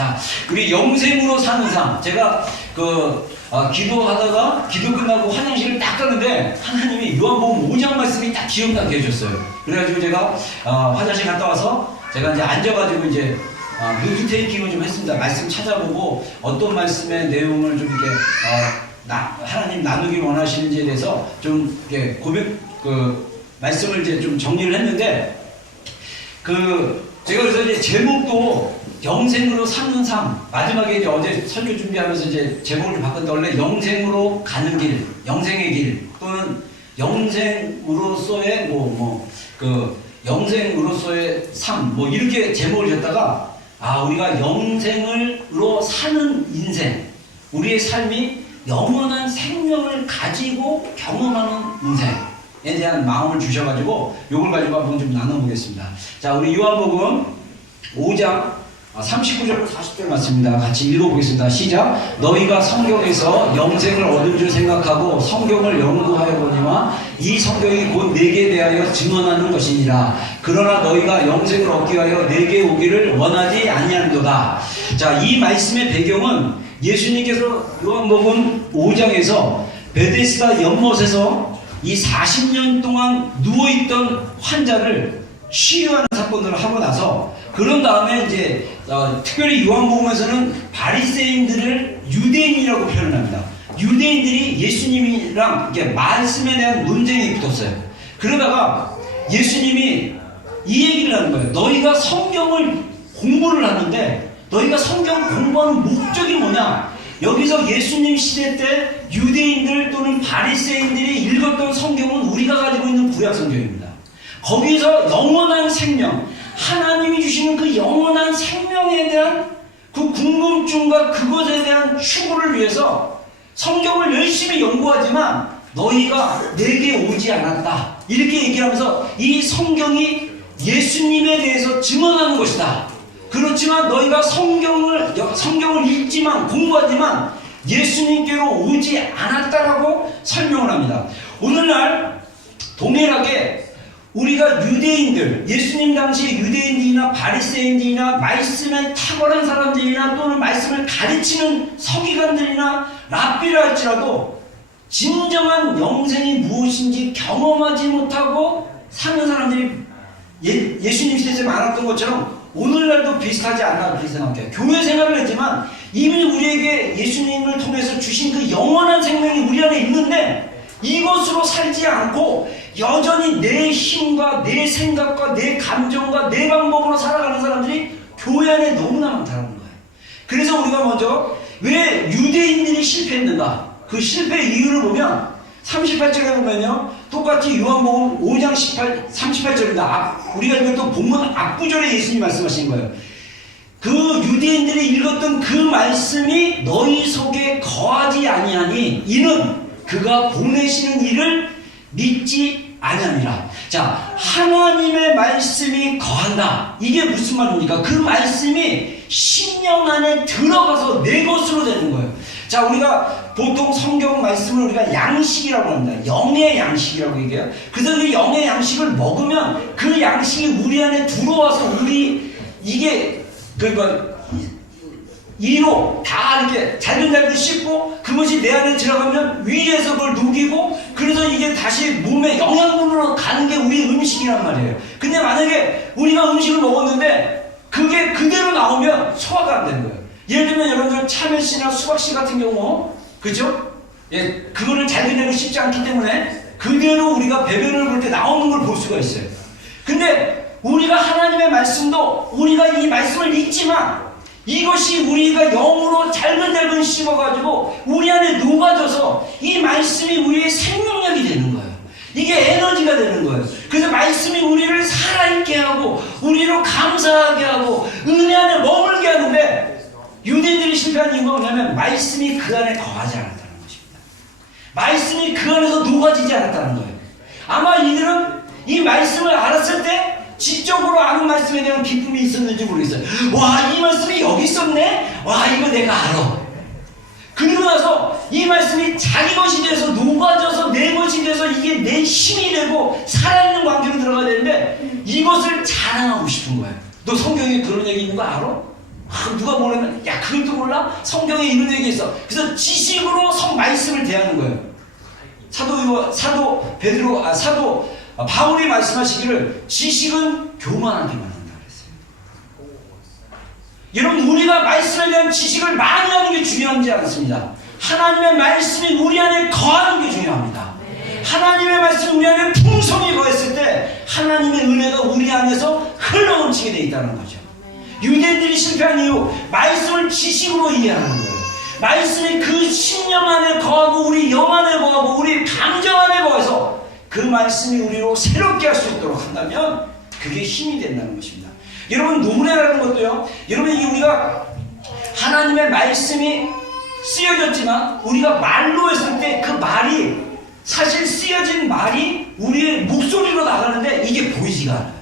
자, 우리 영생으로 사는 삶. 제가 기도하다가 기도 끝나고 화장실을 딱 가는데 하나님이 요한복음 5장 말씀이 딱 기억나게 해줬어요. 그래가지고 제가 화장실 갔다 와서 제가 이제 앉아가지고 이제 노트 테이킹을 좀 했습니다. 말씀 찾아보고 어떤 말씀의 내용을 좀 이렇게 하나님 나누길 원하시는지에 대해서 좀 이렇게 말씀을 이제 좀 정리를 했는데 제가 그래서 이제 제목도 영생으로 사는 삶. 마지막에 이제 어제 설교 준비하면서 이제 제목을 좀 바꿨는데 원래 영생으로 가는 길, 영생의 길 또는 영생으로서의 영생으로서의 삶 이렇게 제목을 줬다가 우리가 영생으로 사는 인생, 우리의 삶이 영원한 생명을 가지고 경험하는 인생에 대한 마음을 주셔가지고 요걸 가지고 한번 좀 나눠보겠습니다. 자, 우리 요한복음 5장 39절 40절 맞습니다. 같이 읽어보겠습니다. 시작. 너희가 성경에서 영생을 얻은 줄 생각하고 성경을 연구하여 보니와 이 성경이 곧 내게 대하여 증언하는 것이니라. 그러나 너희가 영생을 얻기 위하여 내게 오기를 원하지 아니하는도다. 자, 이 말씀의 배경은 예수님께서 요한복음 5장에서 베데스다 연못에서 이 40년 동안 누워있던 환자를 치유하는 사건들을 하고 나서 그런 다음에 이제 특별히 요한복음에서는 바리새인들을 유대인이라고 표현합니다. 유대인들이 예수님이랑 이렇게 말씀에 대한 논쟁이 붙었어요. 그러다가 예수님이 이 얘기를 하는 거예요. 너희가 성경을 공부를 하는데 너희가 성경 공부하는 목적이 뭐냐? 여기서 예수님 시대 때 유대인들 또는 바리새인들이 읽었던 성경은 우리가 가지고 있는 구약 성경입니다. 거기서 영원한 생명, 하나님이 주시는 그 영원한 생명에 대한 그 궁금증과 그것에 대한 추구를 위해서 성경을 열심히 연구하지만 너희가 내게 오지 않았다. 이렇게 얘기하면서 이 성경이 예수님에 대해서 증언하는 것이다. 그렇지만 너희가 성경을 읽지만 공부하지만 예수님께로 오지 않았다라고 설명을 합니다. 오늘날 동일하게 우리가 유대인들, 예수님 당시 유대인들이나 바리새인들이나 말씀에 탁월한 사람들이나 또는 말씀을 가르치는 서기관들이나 랍비라 할지라도 진정한 영생이 무엇인지 경험하지 못하고 사는 사람들이 예수님 시대에 많았던 것처럼 오늘날도 비슷하지 않나 그렇게 생각해요. 교회 생활을 했지만 이미 우리에게 예수님을 통해서 주신 그 영원한 생명이 우리 안에 있는데 이것으로 살지 않고 여전히 내 힘과 내 생각과 내 감정과 내 방법으로 살아가는 사람들이 교회 안에 너무나 많다는 거예요. 그래서 우리가 먼저 왜 유대인들이 실패했는가? 그 실패 이유를 보면 38절에 보면요. 똑같이 요한복음 5장 38절입니다. 우리가 읽었던 본문 앞구절에 예수님 말씀하신 거예요. 그 유대인들이 읽었던 그 말씀이 너희 속에 거하지 아니하니 이는 그가 보내시는 이를 믿지 아니함이라. 자, 하나님의 말씀이 거한다. 이게 무슨 말입니까? 그 말씀이 심령 안에 들어가서 내 것으로 되는 거예요. 자, 우리가 보통 성경 말씀을 우리가 양식이라고 합니다. 영의 양식이라고 얘기해요. 그래서 그 영의 양식을 먹으면 그 양식이 우리 안에 들어와서 이게 이로 다 이렇게 잘근잘근 씹고 그것이 내 안에 들어가면 위에서 그걸 녹이고 그래서 이게 다시 몸에 영양분으로 가는 게 우리 음식이란 말이에요. 근데 만약에 우리가 음식을 먹었는데 그게 그대로 나오면 소화가 안 되는 거예요. 예를 들면 여러분들 참외씨나 수박씨 같은 경우 그죠? 예, 그거를 잘근잘근 씹지 않기 때문에 그대로 우리가 배변을 볼 때 나오는 걸 볼 수가 있어요. 근데 우리가 하나님의 말씀도 우리가 이 말씀을 읽지만 이것이 우리가 영으로 잘근잘근 씹어가지고 우리 안에 녹아져서 이 말씀이 우리의 생명력이 되는 거예요. 이게 에너지가 되는 거예요. 그래서 말씀이 우리를 살아있게 하고 우리로 감사하게 하고 은혜 안에 머물게 하는데 유대인들이 실패한 이유가 뭐냐면 말씀이 그 안에 거하지 않았다는 것입니다. 말씀이 그 안에서 녹아지지 않았다는 거예요. 아마 이들은 이 말씀을 알았을 때 지적으로 아는 말씀에 대한 기쁨이 있었는지 모르겠어요. 와, 이 말씀이 여기 있었네? 와, 이거 내가 알아. 그리고 나서 이 말씀이 자기 것이 돼서 녹아져서 내 것이 돼서 이게 내 힘이 되고 살아있는 관계로 들어가야 되는데 이것을 자랑하고 싶은 거예요. 너 성경에 그런 얘기 있는 거 알아? 누가 모르면 야 그것도 몰라? 성경에 이런 얘기 있어. 그래서 지식으로 말씀을 대하는 거예요. 사도 바울이 말씀하시기를 지식은 교만하게 만든다 그랬어요. 여러분 우리가 말씀에 대한 지식을 많이 하는 게 중요하지 않습니다. 하나님의 말씀이 우리 안에 거하는 게 중요합니다. 하나님의 말씀이 우리 안에 풍성히 거했을 때 하나님의 은혜가 우리 안에서 흘러넘치게 되어 있다는 거죠. 유대인들이 실패한 이유, 말씀을 지식으로 이해하는 거예요. 말씀이 그 심령 안에 거하고 우리 영 안에 거하고 우리 감정 안에 거해서 그 말씀이 우리로 새롭게 할 수 있도록 한다면 그게 힘이 된다는 것입니다. 여러분 노래라는 것도요, 여러분 우리가 하나님의 말씀이 쓰여졌지만 우리가 말로 했을 때 그 말이 사실 쓰여진 말이 우리의 목소리로 나가는데 이게 보이지가 않아요.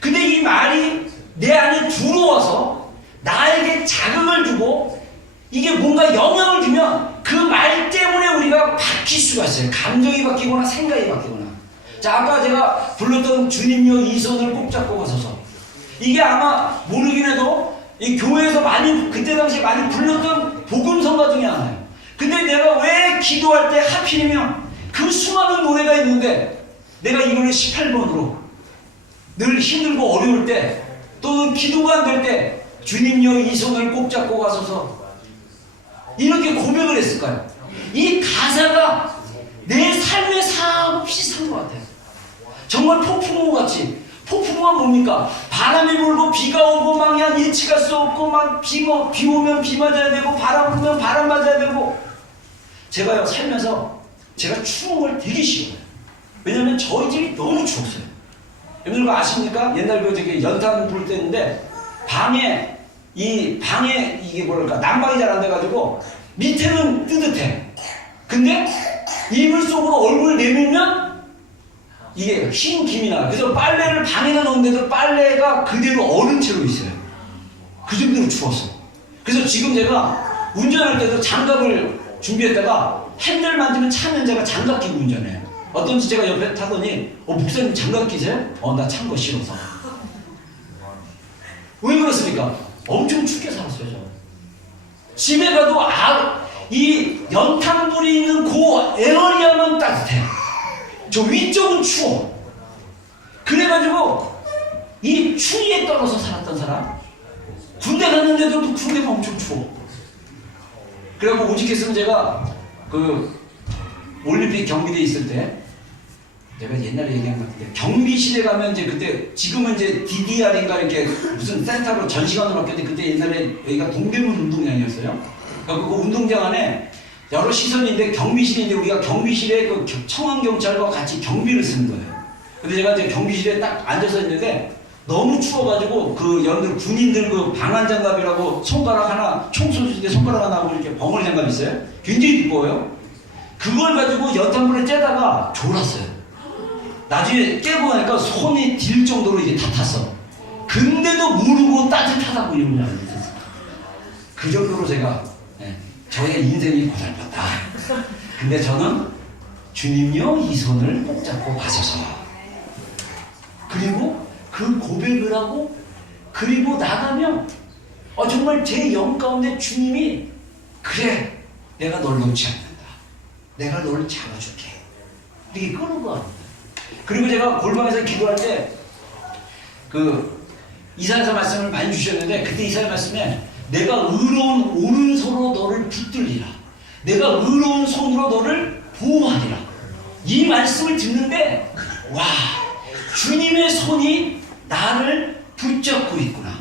근데 이 말이 내 안에 들어와서 나에게 자극을 주고 이게 뭔가 영향을 주면 그 말 때문에 우리가 바뀔 수가 있어요. 감정이 바뀌거나 생각이 바뀌거나. 자, 아까 제가 불렀던 주님여 이 손을 꼭 잡고 가소서, 이게 아마 모르긴 해도 이 교회에서 많이 그때 당시에 많이 불렀던 복음성가 중에 하나예요. 근데 내가 왜 기도할 때 하필이면 그 수많은 노래가 있는데 내가 이번에 18번으로 늘 힘들고 어려울 때 또는 기도가 안 될 때 주님여 이 손을 꼭 잡고 가소서 이렇게 고백을 했을까요? 이 가사가 내 삶의 사업 없이 산 것 같아요. 정말 폭풍우같이. 폭풍우가 뭡니까? 바람이 불고 비가 오고 막 그냥 예측할 수 없고 막 비 오면 비 맞아야 되고 바람 불면 바람 맞아야 되고. 제가요 살면서 제가 추운 걸 되게 싫어해요. 왜냐면 저희 집이 너무 추웠어요. 여러분 아십니까? 옛날 그 저기 연탄 불 때인데 방에 이게 뭐랄까 난방이 잘 안 돼가지고 밑에는 뜨뜻해. 근데 이불 속으로 얼굴 내밀면 이게 흰 김이 나요. 그래서 빨래를 방에다 넣는데도 빨래가 그대로 얼은 채로 있어요. 그 정도로 추웠어. 그래서 지금 제가 운전할 때도 장갑을 준비했다가 핸들 만지면 차면 제가 장갑 끼고 운전해요. 어떤지 제가 옆에 타더니 목사님 장갑 끼세요? 나 찬 거 싫어서. 왜 그렇습니까? 엄청 춥게 살았어요. 저는. 집에 가도 이 연탄불이 있는 그 에어리아만 따뜻해. 저 위쪽은 추워. 그래가지고 이 추위에 떨어서 살았던 사람, 군대 갔는데도 또 군대가 엄청 추워. 그래갖고 오직했으면 제가 그 올림픽 경기대에 있을 때, 내가 옛날에 얘기한 것 같은데 경비실에 가면 이제 그때 지금은 이제 DDR인가 이렇게 무슨 센터로 전시관으로 바뀌었는데 그때 옛날에 여기가 동대문 운동장이었어요. 그러니까 그 운동장 안에 여러 시설인데 경비실인데 우리가 경비실에 그 청원경찰과 같이 경비를 쓰는 거예요. 근데 제가 이제 경비실에 딱 앉아서 있는데 너무 추워가지고 그 여러분들 군인들 그 방한장갑이라고 손가락 하나 총 쏘실 때 손가락 하나 하고 이렇게 벙어리 장갑 있어요. 굉장히 두꺼워요. 그걸 가지고 연탄불에 쬐다가 졸았어요. 나중에 깨고 나니까 손이 딜 정도로 이제 다 탔어. 근데도 모르고 따뜻하다고 이러는 줄 알았어요. 그 정도로 제가 저의 인생이 고달팠다. 근데 저는 주님여 이 손을 꼭 잡고 가소서. 그리고 그 고백을 하고 그리고 나가면 정말 제 영 가운데 주님이 그래 내가 널 놓지 않는다. 내가 너를 잡아줄게. 이렇게 끌어가 합니다. 그리고 제가 골방에서 기도할 때 그 이사야서 말씀을 많이 주셨는데 그때 이사야 말씀에 내가 의로운 오른손으로 너를 붙들리라. 내가 의로운 손으로 너를 보호하리라. 이 말씀을 듣는데 와, 주님의 손이 나를 붙잡고 있구나.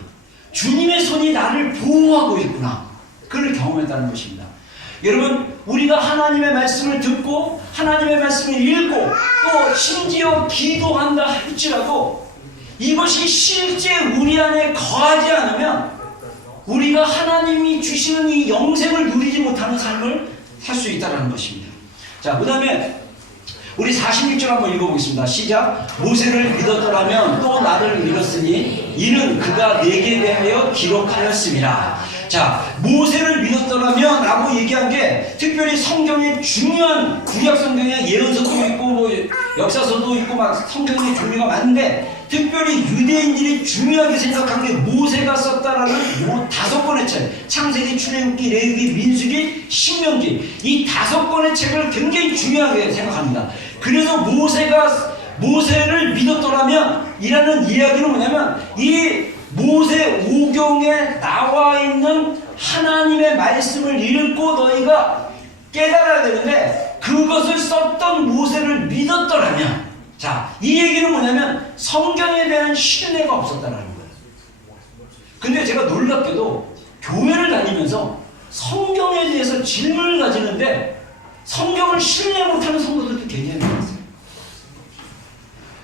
주님의 손이 나를 보호하고 있구나. 그걸 경험했다는 것입니다. 여러분 우리가 하나님의 말씀을 듣고 하나님의 말씀을 읽고 또 심지어 기도한다 할지라도 이것이 실제 우리 안에 거하지 않으면 우리가 하나님이 주시는 이 영생을 누리지 못하는 삶을 살 수 있다는 것입니다. 자, 그 다음에 우리 46절 한번 읽어보겠습니다. 시작. 모세를 믿었더라면 또 나를 믿었으니 이는 그가 내게 대하여 기록하였습니다. 자, 모세를 믿었더라면 라고 얘기한 게 특별히 성경의 중요한 구약 성경에 예언서도 있고 뭐 역사서도 있고 막 성경의 종류가 많은데 특별히 유대인들이 중요하게 생각한 게 모세가 썼다라는 5번의 책, 창세기, 출애굽기, 레위기, 민수기, 신명기, 이 5권의 책을 굉장히 중요하게 생각합니다. 그래서 모세를 믿었더라면 이라는 이야기는 뭐냐면, 이 모세 오경에 나와 있는 하나님의 말씀을 읽고 너희가 깨달아야 되는데, 그것을 썼던 모세를 믿었더라면, 자, 이 얘기는 뭐냐면 성경에 대한 신뢰가 없었다는 거예요. 근데 제가 놀랍게도 교회를 다니면서 성경에 대해서 질문을 가지는데 성경을 신뢰 못하는 성도들도 굉장히 많았어요.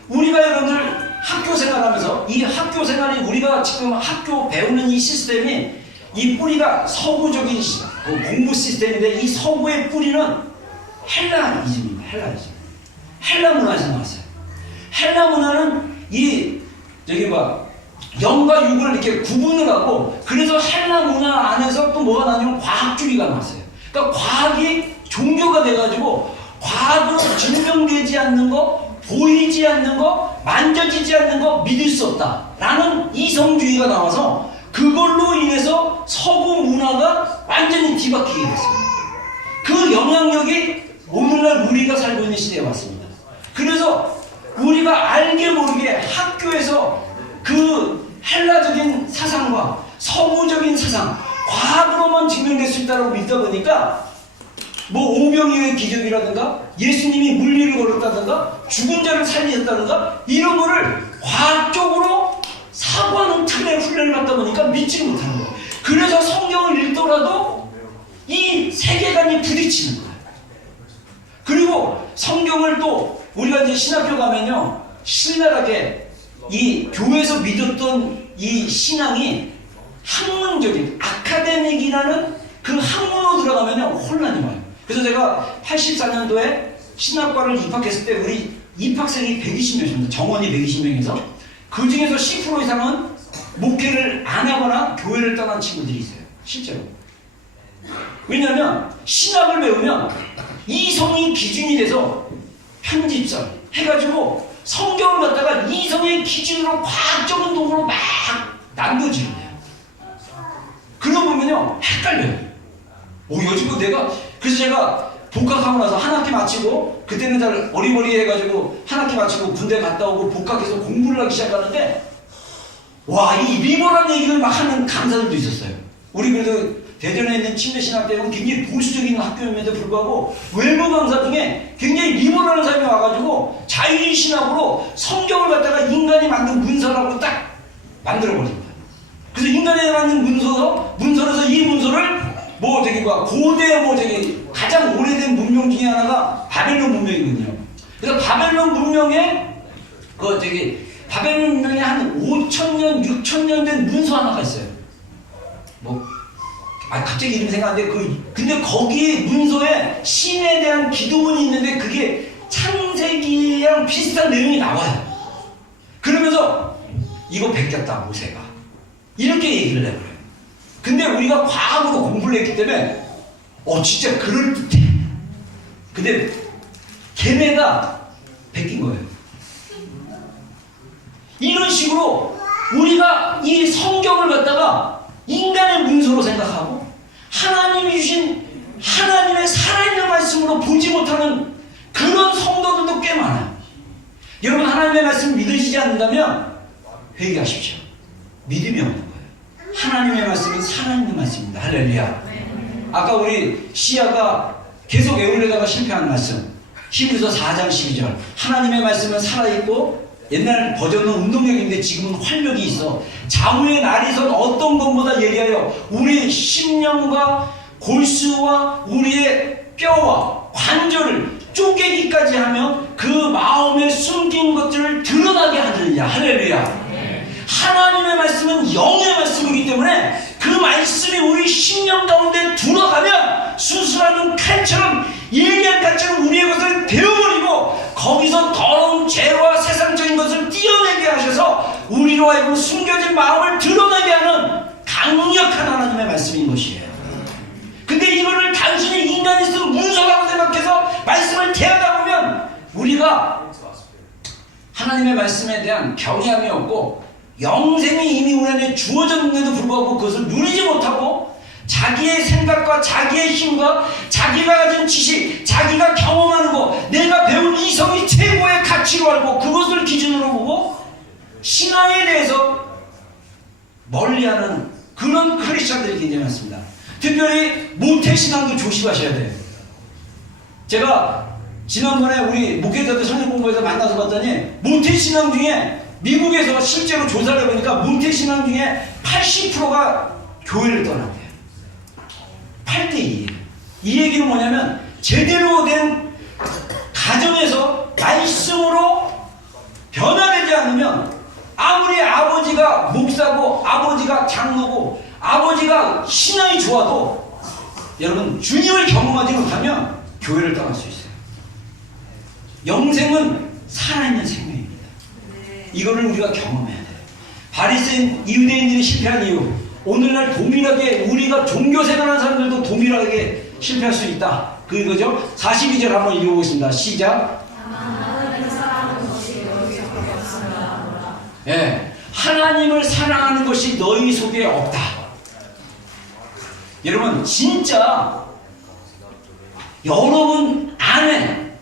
우리가 여러분들 학교 생활하면서, 이 학교 생활이, 우리가 지금 학교 배우는 이 시스템이, 이 뿌리가 서구적인 공부 시스템인데, 이 서구의 뿌리는 헬라이즘입니다. 헬라 문화에서 나왔어요. 헬라 문화는 영과 육을 이렇게 구분을 하고, 그래서 헬라 문화 안에서 또 뭐가 나냐면 과학주의가 나왔어요. 그러니까 과학이 종교가 돼가지고, 과학으로 증명되지 않는 거, 보이지 않는 거, 만져지지 않는 거 믿을 수 없다라는 이성주의가 나와서, 그걸로 인해서 서구 문화가 완전히 뒤바뀌게 됐습니다. 그 영향력이 오늘날 우리가 살고 있는 시대에 왔습니다. 그래서 우리가 알게 모르게 학교에서 그 헬라적인 사상과 서구적인 사상, 과학으로만 증명될 수 있다고 믿다 보니까, 뭐 오병이어의 기적이라든가, 예수님이 물리를 걸었다든가, 죽은 자를 살리셨다든가, 이런 거를 과학적으로 사고하는 틀에 훈련을 받다 보니까 믿지 못하는 거예요. 그래서 성경을 읽더라도 이 세계관이 부딪히는 거예요. 그리고 성경을 또 우리가 이제 신학교 가면요, 신랄하게 이 교회에서 믿었던 이 신앙이 학문적인 아카데믹이라는 그 학문으로 들어가면요 혼란이 와요. 그래서 제가 84년도에 신학과를 입학했을 때 우리 입학생이 120명입니다. 정원이 120명에서 그 중에서 10% 이상은 목회를 안 하거나 교회를 떠난 친구들이 있어요. 실제로. 왜냐하면 신학을 배우면 이성이 기준이 돼서 편집설 해가지고 성경을 갖다가 이성의 기준으로 과학적인 도구로 막 남겨지는데요. 그러고 보면요 헷갈려요. 요즘 그래서 제가 복학하고 나서 한 학기 마치고, 그때는 잘 어리버리 해가지고 한 학기 마치고 군대 갔다 오고 복학해서 공부를 하기 시작하는데, 이 리버럴 얘기를 막 하는 강사들도 있었어요. 우리 그래도 대전에 있는 침례신학대학은 굉장히 보수적인 학교임에도 불구하고 외부 강사 중에 굉장히 리버럴한 사람이 와가지고 자유신학으로 성경을 갖다가 인간이 만든 문서라고 딱 만들어버립니다. 그래서 인간이 만든 문서에서 이 문서를 고대 가장 오래된 문명 중에 하나가 바벨론 문명이거든요. 그래서 바벨론 문명에 바벨론 문명에 한 5,000년, 6,000년 된 문서 하나가 있어요. 갑자기 이름 생각 안 돼. 근데 거기 문서에 신에 대한 기도문이 있는데 그게 창세기랑 비슷한 내용이 나와요. 그러면서 이거 베꼈다 모세가 이렇게 얘기를 해버려요. 근데 우리가 과학으로 공부를 했기 때문에 진짜 그럴듯해. 근데 걔네가 베낀 거예요. 이런 식으로 우리가 이 성경을 갖다가 인간의 문서로 생각하고 하나님이 주신 하나님의 살아있는 말씀으로 보지 못하는 그런 성도들도 꽤 많아요. 여러분, 하나님의 말씀을 믿으시지 않는다면 회개하십시오. 믿음이 없는 거예요. 하나님의 말씀은 살아있는 말씀입니다. 할렐루야. 아까 우리 시아가 계속 외우려다가 실패한 말씀, 히브리서 4장 12절. 하나님의 말씀은 살아있고, 옛날 버전은 운동력인데 지금은 활력이 있어. 장후의 날이 선 어떤 것보다 예리하여 우리의 심령과 골수와 우리의 뼈와 관절을 쪼개기까지 하며 그 마음에 숨긴 것들을 드러나게 하느냐. 할렐루야. 하나님의 말씀은 영의 말씀이기 때문에 그 말씀이 우리 심령 가운데 들어가면 수술하는 칼처럼, 예리한 칼처럼 우리의 것을 베어버리고 거기서 더러운 죄와 세상적인 것을 띄어내게 하셔서 우리로 하여금 숨겨진 마음을 드러나게 하는 강력한 하나님의 말씀인 것이에요. 근데 이거를 단순히 인간이 쓴 문서라고 생각해서 말씀을 대하다 보면 우리가 하나님의 하나님의 말씀에 대한 경외함이 없고 영생이 이미 우리 안에 주어졌는데도 불구하고 그것을 누리지 못하고 자기의 생각과 자기의 힘과 자기가 가진 지식, 자기가 경험하는 거, 내가 배운 이성이 최고의 가치로 알고 그것을 기준으로 보고 신앙에 대해서 멀리하는 그런 크리스천들이 굉장히 많습니다. 특별히 모태신앙도 조심하셔야 돼요. 제가 지난번에 우리 목회자들 성경 공부에서 만나서 봤더니 모태신앙 중에 미국에서 실제로 조사를 해보니까 모태신앙 중에 80%가 교회를 떠났대요. 8대2. 이 얘기는 뭐냐면 제대로 된 가정에서 말씀으로 변화되지 않으면 아무리 아버지가 목사고 아버지가 장로고 아버지가 신앙이 좋아도 여러분 주님을 경험하지 못하면 교회를 떠날 수 있어요. 영생은 살아있는 생명입니다. 이거를 우리가 경험해야 돼요. 바리새인 유대인들이 실패한 이유, 오늘날 동일하게 우리가 종교생활하는 사람들도 동일하게 실패할 수 있다. 그거죠. 42절 한번 읽어보겠습니다. 시작. 예, 하나님을 사랑하는 것이 너희 속에 없다. 여러분 진짜 여러분 안에,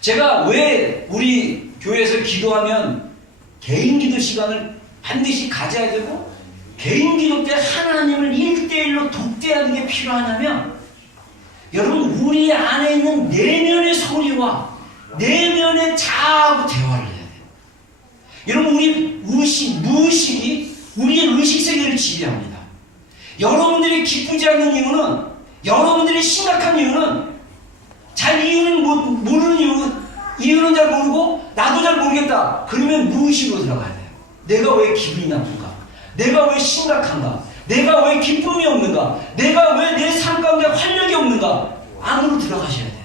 제가 왜 우리 교회에서 기도하면 개인 기도 시간을 반드시 가져야 되고 개인 기도 때 하나님을 1대1로 독대하는 게 필요하냐면, 여러분 우리 안에 있는 내면의 소리와 내면의 자아하고 대화를 해야 돼요. 여러분 우리 무의식이 우리의 의식세계를 지배합니다. 여러분들이 기쁘지 않는 이유는, 여러분들이 심각한 이유는 잘 이유는 모르는 이유는 잘 모르고 나도 잘 모르겠다. 그러면 무의식으로 들어가야 돼요. 내가 왜 기분이 나쁜가? 내가 왜 심각한가? 내가 왜 기쁨이 없는가? 내가 왜 내 삶 가운데 활력이 없는가? 안으로 들어가셔야 돼요.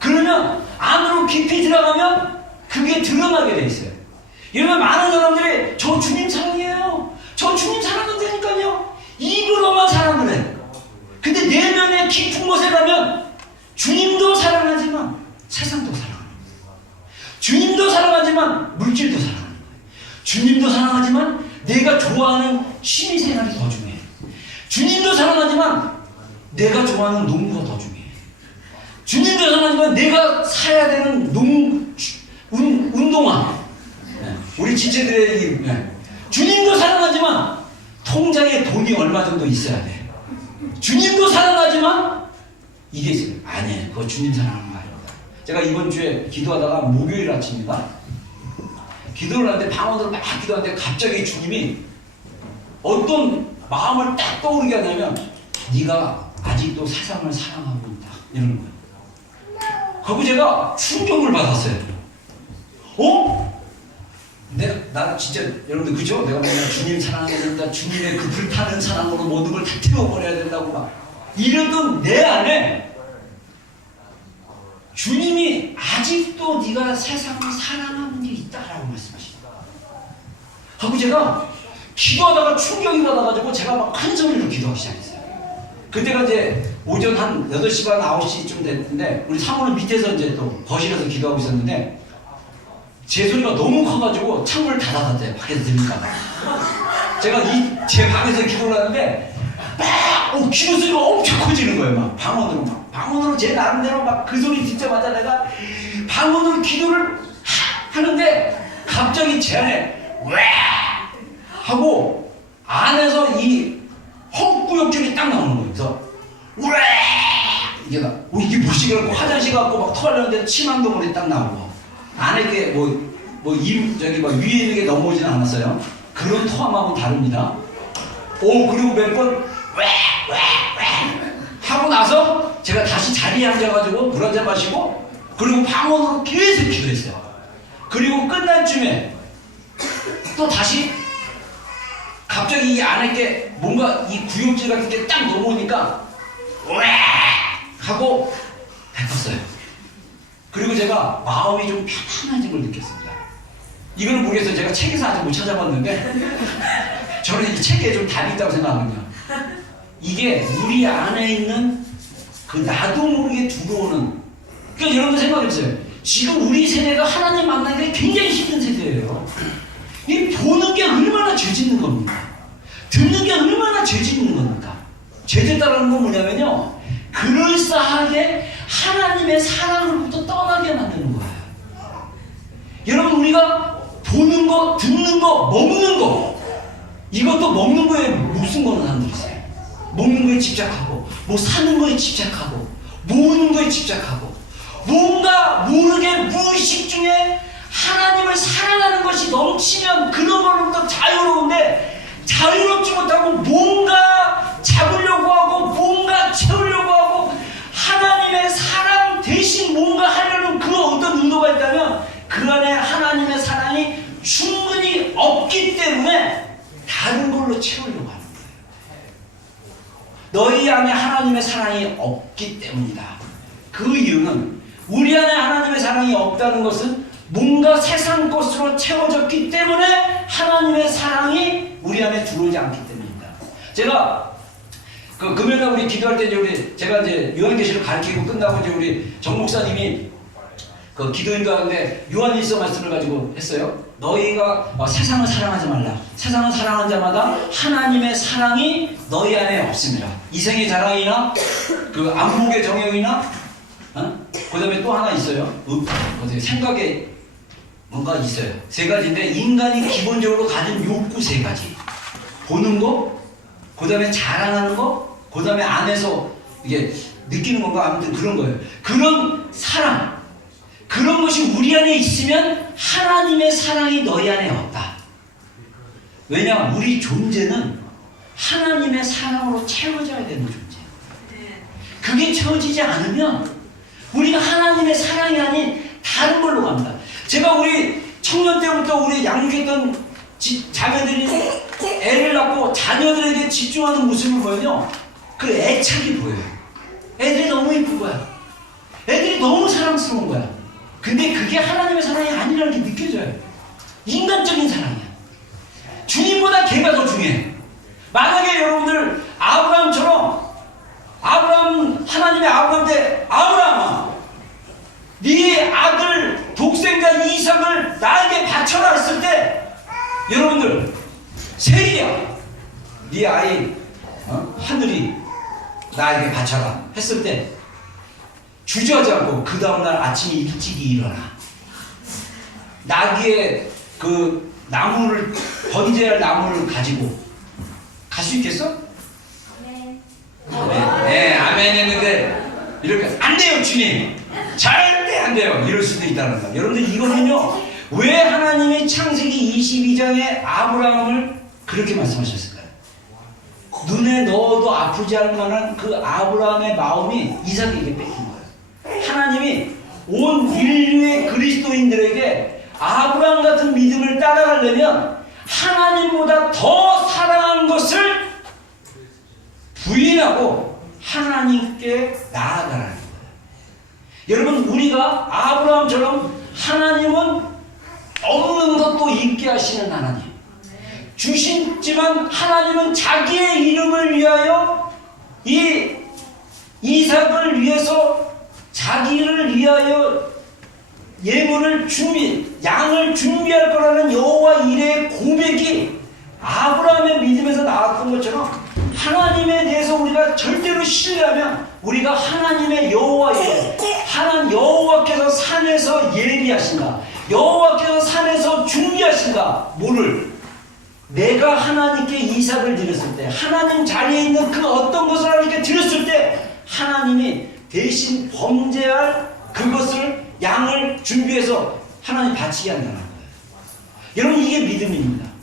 그러면 안으로 깊이 들어가면 그게 드러나게 돼 있어요. 이러면 많은 사람들이 저 주님 사랑해요. 저 주님 사랑한다니까요. 입으로만 사랑을 해. 근데 내면의 깊은 곳에 가면 주님도 사랑하지만 세상도 사랑하는 거예요. 주님도 사랑하지만 물질도 사랑하는 거예요. 주님도 사랑하지만 내가 좋아하는 취미생활이 더 중요해요. 주님도 사랑하지만 내가 좋아하는 농구가 더 중요해요. 주님도 사랑하지만 내가 사야 되는 운동화. 네. 우리 지체들의 네. 주님도 사랑하지만 통장에 돈이 얼마 정도 있어야 돼. 주님도 사랑하지만 이게 있어요. 아니에요. 그거 주님 사랑하는 거 아닙니다. 제가 이번 주에 기도하다가 목요일 아침입니다. 기도를 하는데 방언으로 막 기도하는데 갑자기 주님이 어떤 마음을 딱 떠오르게 하냐면 네가 아직도 세상을 사랑하고 있다. 이러는 거예요. 그리고 제가 충격을 받았어요. 나 진짜 여러분들 그죠? 내가 맨날 주님 사랑해야 된다. 주님의 그 불타는 사랑으로 모든 걸 다 태워버려야 된다고 막 이러던 내 안에 주님이 아직도 네가 세상을 사랑하는 게 있다라고 말씀하십니다. 하고 제가 기도하다가 충격이 받아가지고 제가 막 큰 소리로 기도하기 시작했어요. 그때가 이제 오전 한 8시 반 9시쯤 됐는데 우리 사모는 밑에서 이제 또 거실에서 기도하고 있었는데 제 소리가 너무 커가지고 창문을 닫아놨대요. 밖에서 들릴까봐. 제가 제 방에서 기도를 하는데 막 기도 소리가 엄청 커지는 거예요. 막 방언으로 제 나름대로 막 그 소리 듣자마자 내가 방언으로 기도를 하는데 갑자기 제 안에 왜 하고 안에서 이 헛구역질이 딱 나오는 거예요. 그래서 왜 이게 뭐지? 그래갖고 화장실 가고 막 토하려는데 침항동물이 딱 나오고 안에 게 저기 막 위에 있는 게 넘어오지는 않았어요. 그런 토함하고는 다릅니다. 그리고 몇 번 왜 하고 나서 제가 다시 자리에 앉아가지고 물 한잔 마시고 그리고 방언으로 계속 기도했어요. 그리고 끝날 쯤에 또 다시 갑자기 이 안에 게 뭔가 이 구역질 같은 게 딱 넘어오니까 왜 하고 뱉었어요. 그리고 제가 마음이 좀 편안해진 걸 느꼈습니다. 이거는 모르겠어요. 제가 책에서 아직 못 찾아봤는데 저는 이 책에 좀 답이 있다고 생각하거든요. 이게 우리 안에 있는 그 나도 모르게 들어오는, 그러니까 여러분들 생각해보세요. 지금 우리 세대가 하나님 만나기가 굉장히 힘든 세대예요. 이 보는 게 얼마나 죄 짓는 겁니까? 듣는 게 얼마나 죄 짓는 겁니까? 죄 짓다라는 건 뭐냐면요, 그럴싸하게 하나님의 사랑으로부터 떠나게 만드는 거예요. 여러분, 우리가 보는 거, 듣는 거, 먹는 거, 이것도 먹는 거에 목숨 거는 사람들이 있어요. 먹는 거에 집착하고, 뭐 사는 거에 집착하고, 모으는 거에 집착하고, 뭔가 모르게 무의식 중에 하나님을 사랑하는 것이 넘치면 그런 걸로부터 자유로운데, 자유롭지 못하고 뭔가 잡으려고 하고 뭔가 채우려고 하고 하나님의 사랑 대신 뭔가 하려는 그 어떤 의도가 있다면 그 안에 하나님의 사랑이 충분히 없기 때문에 다른 걸로 채우려고 하는 거예요. 너희 안에 하나님의 사랑이 없기 때문이다. 그 이유는 우리 안에 하나님의 사랑이 없다는 것은 뭔가 세상 것으로 채워졌기 때문에 하나님의 사랑이 우리 안에 들어오지 않기 때문입니다. 제가 그 금요일날 우리 기도할 때 이제 제가 이제 요한계시를 가르치고 끝나고 이제 우리 정 목사님이 그 기도인도 하는데 요한일서 말씀을 가지고 했어요. 너희가 세상을 사랑하지 말라. 세상을 사랑하는 자마다 하나님의 사랑이 너희 안에 없습니다. 이생의 자랑이나 그 안목의 정욕이나 그 다음에 또 하나 있어요. 생각에 뭔가 있어요. 세 가지인데 인간이 기본적으로 가진 욕구 세 가지. 보는 거, 그 다음에 자랑하는 거, 그 다음에 안에서 이게 느끼는 건가 아무튼 그런 거예요. 그런 사랑, 그런 것이 우리 안에 있으면 하나님의 사랑이 너희 안에 없다. 왜냐? 우리 존재는 하나님의 사랑으로 채워져야 되는 존재. 그게 채워지지 않으면 우리가 하나님의 사랑이 아닌 다른 걸로 갑니다. 제가 우리 청년 때부터 우리 양육했던 자매들이 애를 낳고 자녀들에게 집중하는 모습을 보면요, 그 애착이 보여요. 애들이 너무 이쁜 거야. 애들이 너무 사랑스러운 거야. 근데 그게 하나님의 사랑이 아니라는 게 느껴져요. 인간적인 사랑이야. 주님보다 걔가 더 중요해. 만약에 여러분들 아브라함처럼 하나님의 아브라함 때 아브라함아, 네 아들 독생자 이삭을 나에게 바쳐라 했을 때 여러분들 세리야, 네 아이 하늘이 나에게 바쳐라 했을 때 주저하지 않고 그 다음날 아침에 일찍이 일어나 나귀의 그 나무를 번제할 나무를 가지고 갈 수 있겠어? 네, 아멘 했는데 이렇게 안 돼요 주님, 절대 안 돼요 이럴 수도 있다는 거예요. 여러분들 이거는요, 왜 하나님이 창세기 22장에 아브라함을 그렇게 말씀하셨을까요? 눈에 넣어도 아프지 않을 만한 그 아브라함의 마음이 이삭에게 뺏긴 거예요. 하나님이 온 인류의 그리스도인들에게 아브라함 같은 믿음을 따라가려면 하나님보다 더 사랑한 것을 부인하고 하나님께 나아가라는 거예요. 여러분, 우리가 아브라함처럼 하나님은 없는 것도 있게 하시는 하나님, 주시지만 하나님은 자기의 이름을 위하여 이 이삭을 위해서 자기를 위하여 예물을 양을 준비할 거라는 여호와 이레의 고백이 아브라함의 믿음에서 나왔던 것처럼 하나님에 대해서 우리가 절대로 신뢰하면 우리가 하나님의 여호와 이레, 하나님 여호와께서 산에서 예비하신다, 여호와께서 산에서 준비하신다. 뭐를? 내가 하나님께 이삭을 드렸을 때, 하나님 자리에 있는 그 어떤 것을 하나님께 드렸을 때 하나님이 대신 범죄할 그것을 양을 준비해서 하나님 바치게 한다는 거예요. 여러분, 이게 믿음입니다.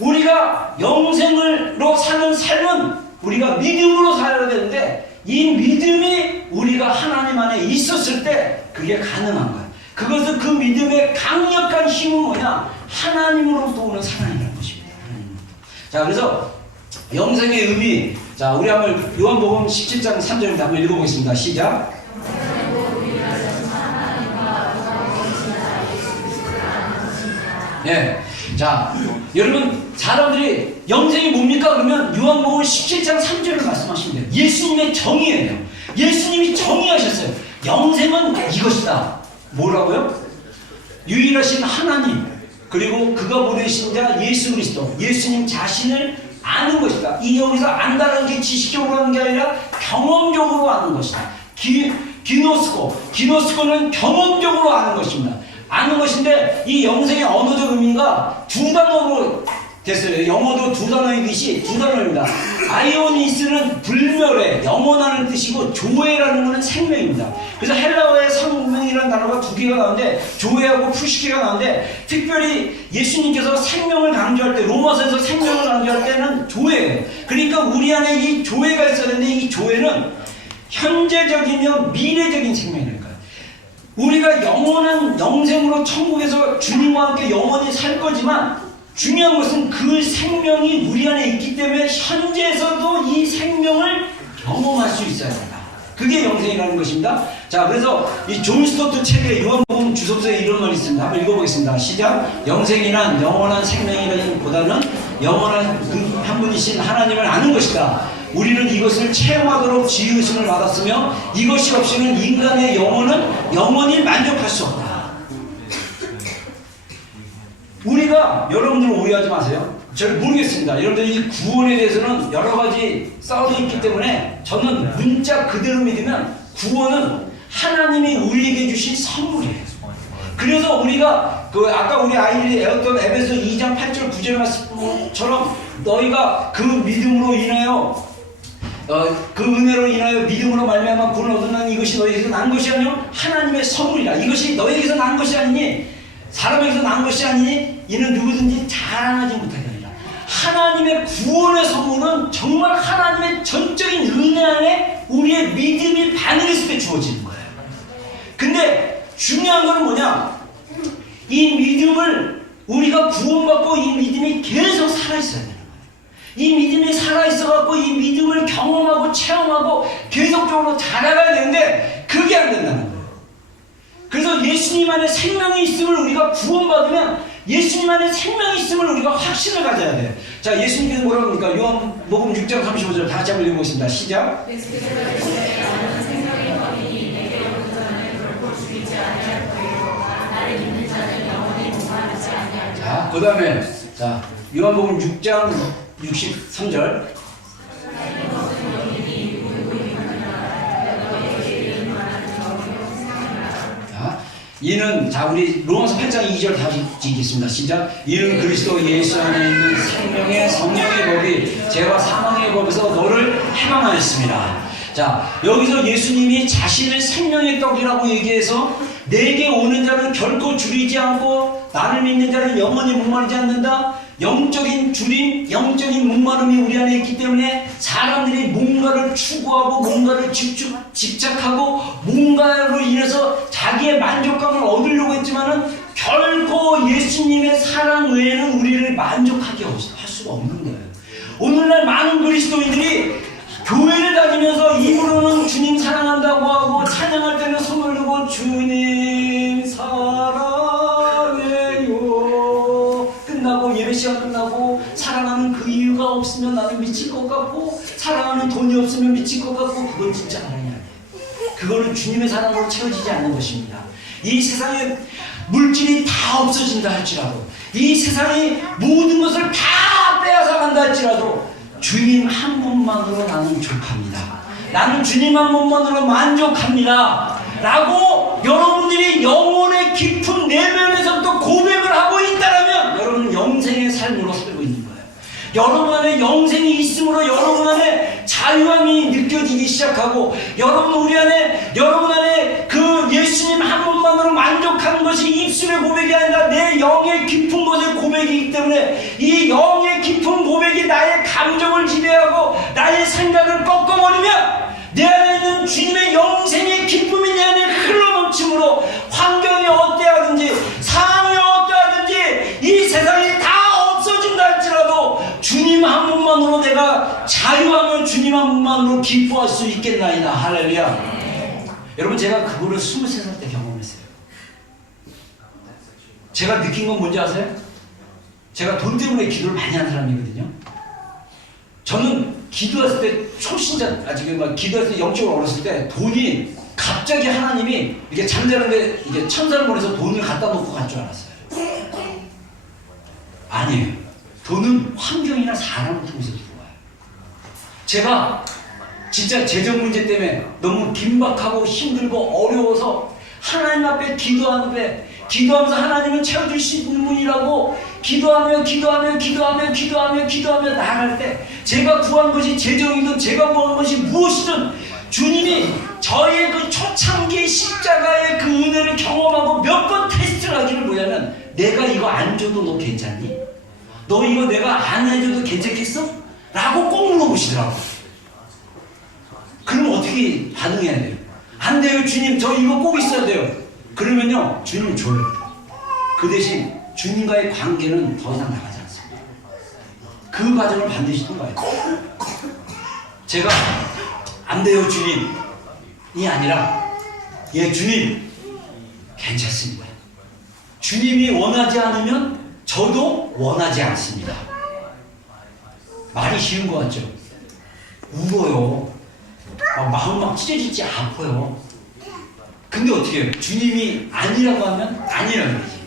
우리가 영생으로 사는 삶은 우리가 믿음으로 살아야 되는데 이 믿음이 우리가 하나님 안에 있었을 때 그게 가능한 거예요. 그것은 그 믿음의 강력한 힘은 뭐냐? 하나님으로부터 오는 사랑이라는 것입니다. 자, 그래서 영생의 의미, 자, 우리 한번 요한복음 17장 3절부터 한번 읽어보겠습니다. 시작. 네. 자, 여러분, 사람들이 영생이 뭡니까? 그러면 요한복음 17장 3절을 말씀하시면 돼요. 예수님의 정의예요. 예수님이 정의하셨어요. 영생은 이것이다. 뭐라고요? 유일하신 하나님, 그리고 그가 보내신 자 예수 그리스도, 예수님 자신을 아는 것이다. 이 여기서 안다는 게 지식적으로 하는 게 아니라 경험적으로 아는 것이다. 기노스코는 경험적으로 아는 것입니다. 아는 것인데 이 영생의 언어적 의미가 두 단어로 됐어요. 영어도 두 단어이듯이 두 단어입니다. 아이오니스는 불멸의 영원하는 뜻이고 조에라는 것은 생명입니다. 그래서 헬라어의 생명이라는 단어가 두 개가 나오는데 조에하고 푸시케가 나오는데 특별히 예수님께서 생명을 강조할 때 로마서에서 생명을 강조할 때는 조에예요. 그러니까 우리 안에 이 조에가 있어야 되는데 이 조에는 현재적이며 미래적인 생명이니까요. 우리가 영원한 영생으로 천국에서 주님과 함께 영원히 살 거지만 중요한 것은 그 생명이 우리 안에 있기 때문에 현재에서도 이 생명을 경험할 수 있어야 된다. 그게 영생이라는 것입니다. 자, 그래서 이 존 스토트 책의 요한복음 주석서에 이런 말이 있습니다. 한번 읽어보겠습니다. 시작. 영생이란 영원한 생명이라기보다는 영원한 그 한 분이신 하나님을 아는 것이다. 우리는 이것을 체험하도록 지으심을 받았으며 이것이 없이는 인간의 영혼은 영원히 만족할 수 없다. 우리가, 여러분들은 오해하지 마세요. 잘 모르겠습니다. 여러분들 이 구원에 대해서는 여러 가지 싸움이 있기 때문에 저는 문자 그대로 믿으면 구원은 하나님이 우리에게 주신 선물이에요. 그래서 우리가 아까 우리 아이들이 애웠던 에베소 2장 8절 9절 말씀처럼 너희가 그 믿음으로 인하여 그 은혜로 인하여 믿음으로 말미암아 구원을 얻었나니 이것이 너희에게서 난 것이 아니요 하나님의 선물이라. 이것이 너희에게서 난 것이 아니니 사람에게서 난 것이 아니니 이는 누구든지 자랑하지 못하게 하리라. 하나님의 구원의 선물은 정말 하나님의 전적인 은혜 안에 우리의 믿음이 반응했을 때 주어지는 거예요. 근데 중요한 건 뭐냐? 이 믿음을 우리가 구원받고 이 믿음이 계속 살아있어야 돼요. 이 믿음이 살아있어갖고 이 믿음을 경험하고 체험하고 계속적으로 자라가야 되는데 그게 안 된다는 거예요. 그래서 예수님 안에 생명이 있음을 우리가 구원받으면 예수님 안에 생명이 있음을 우리가 확신을 가져야 돼요. 자, 예수님께서 뭐라고 합니까? 요한복음 6장 35절 다 같이 한번 읽어보겠습니다. 시작. 자, 그 다음에 자 요한복음 6장 63절. 이는, 자, 우리 로마서 8장 2절 다시 읽겠습니다. 시작. 이는 그리스도 예수 안에 있는 생명의 성령의 법이 죄와 사망의 법에서 너를 해방하였습니다. 자, 여기서 예수님이 자신을 생명의 떡이라고 얘기해서 내게 오는 자는 결코 줄이지 않고 나를 믿는 자는 영원히 목마르지 않는다. 영적인 줄임, 영적인 목마름이 우리 안에 있기 때문에 사람들이 뭔가를 추구하고 뭔가를 집착하고 뭔가로 인해서 자기의 만족감을 얻으려고 했지만은 결코 예수님의 사랑 외에는 우리를 만족하게 할 수가 없는 거예요. 오늘날 많은 그리스도인들이 교회를 다니면서 입으로는 주님 사랑한다고 하고 찬양할 때는 손을 들고 주님 사랑해요. 끝나고 예배 시간 끝나고 사랑하는 그 이유가 없으면 나는 미칠 것 같고 사랑하는 돈이 없으면 미칠 것 같고 그건 진짜 사랑이 아니에요. 그거는 주님의 사랑으로 채워지지 않는 것입니다. 이 세상에 물질이 다 없어진다 할지라도 이 세상이 모든 것을 다 빼앗아 간다 할지라도 주님 한 분만으로 나는 족합니다. 나는 주님 한 분만으로 만족합니다. 라고 여러분들이 영혼의 깊은 내면에서부터 고백을 하고 있다면 여러분은 영생의 삶으로 살고 있는 거예요. 여러분 안에 영생이 있으므로 여러분 안에 자유함이 느껴지기 시작하고 여러분 안에 그 예수님 한 분만으로 만족하는 것이 입술의 고백이 아니라 내 영의 깊은 곳의 고백이기 때문에 이 영의 깊은 고백이 나의 감정을 지배하고 나의 생각을 꺾어버리면 내 안에 있는 주님의 영생의 기쁨이 내 안에 흘러넘치므로 환경이 어때하든지 상황이 어때하든지 이 세상이 다 없어진다 할지라도 주님 한 분만으로 내가 자유하며 주님 한 분만으로 기뻐할 수 있겠나이다. 할렐루야. 여러분 제가 그거를 23살 때 경험했어요. 제가 느낀 건 뭔지 아세요? 제가 돈 때문에 기도를 많이 한 사람이거든요. 저는 기도했을 때 초신자, 기도했을 때 영적으로 어렸을 때 돈이 갑자기 하나님이 이렇게 잠자는데 이게 천사를 보내서 돈을 갖다 놓고 갈 줄 알았어요. 아니에요. 돈은 환경이나 사람을 통해서 들어와요. 제가 진짜 재정 문제 때문에 너무 긴박하고 힘들고 어려워서 하나님 앞에 기도하면서 하나님은 채워줄 수 있는 분이라고 기도하며 나아갈 때 제가 구한 것이 재정이든 제가 구한 것이 무엇이든 주님이 저의 그 초창기 십자가의 그 은혜를 경험하고 몇 번 테스트를 하기를 뭐냐면 내가 이거 안 줘도 너 괜찮니? 너 이거 내가 안 해줘도 괜찮겠어? 라고 꼭 물어보시더라고. 그럼 어떻게 반응해야 돼요? 안 돼요 주님 저 이거 꼭 있어야 돼요. 그러면요 주님 줘요. 그 대신 주님과의 관계는 더 이상 나가지 않습니다. 그 과정을 반드시 통과해야 돼요. 제가 안 돼요 주님이 아니라 예 주님 괜찮습니다. 주님이 원하지 않으면 저도 원하지 않습니다. 말이 쉬운 것 같죠? 울어요. 마음 막 찢어지지 아파요. 근데 어떻게 해요? 주님이 아니라고 하면 아니라는 거지.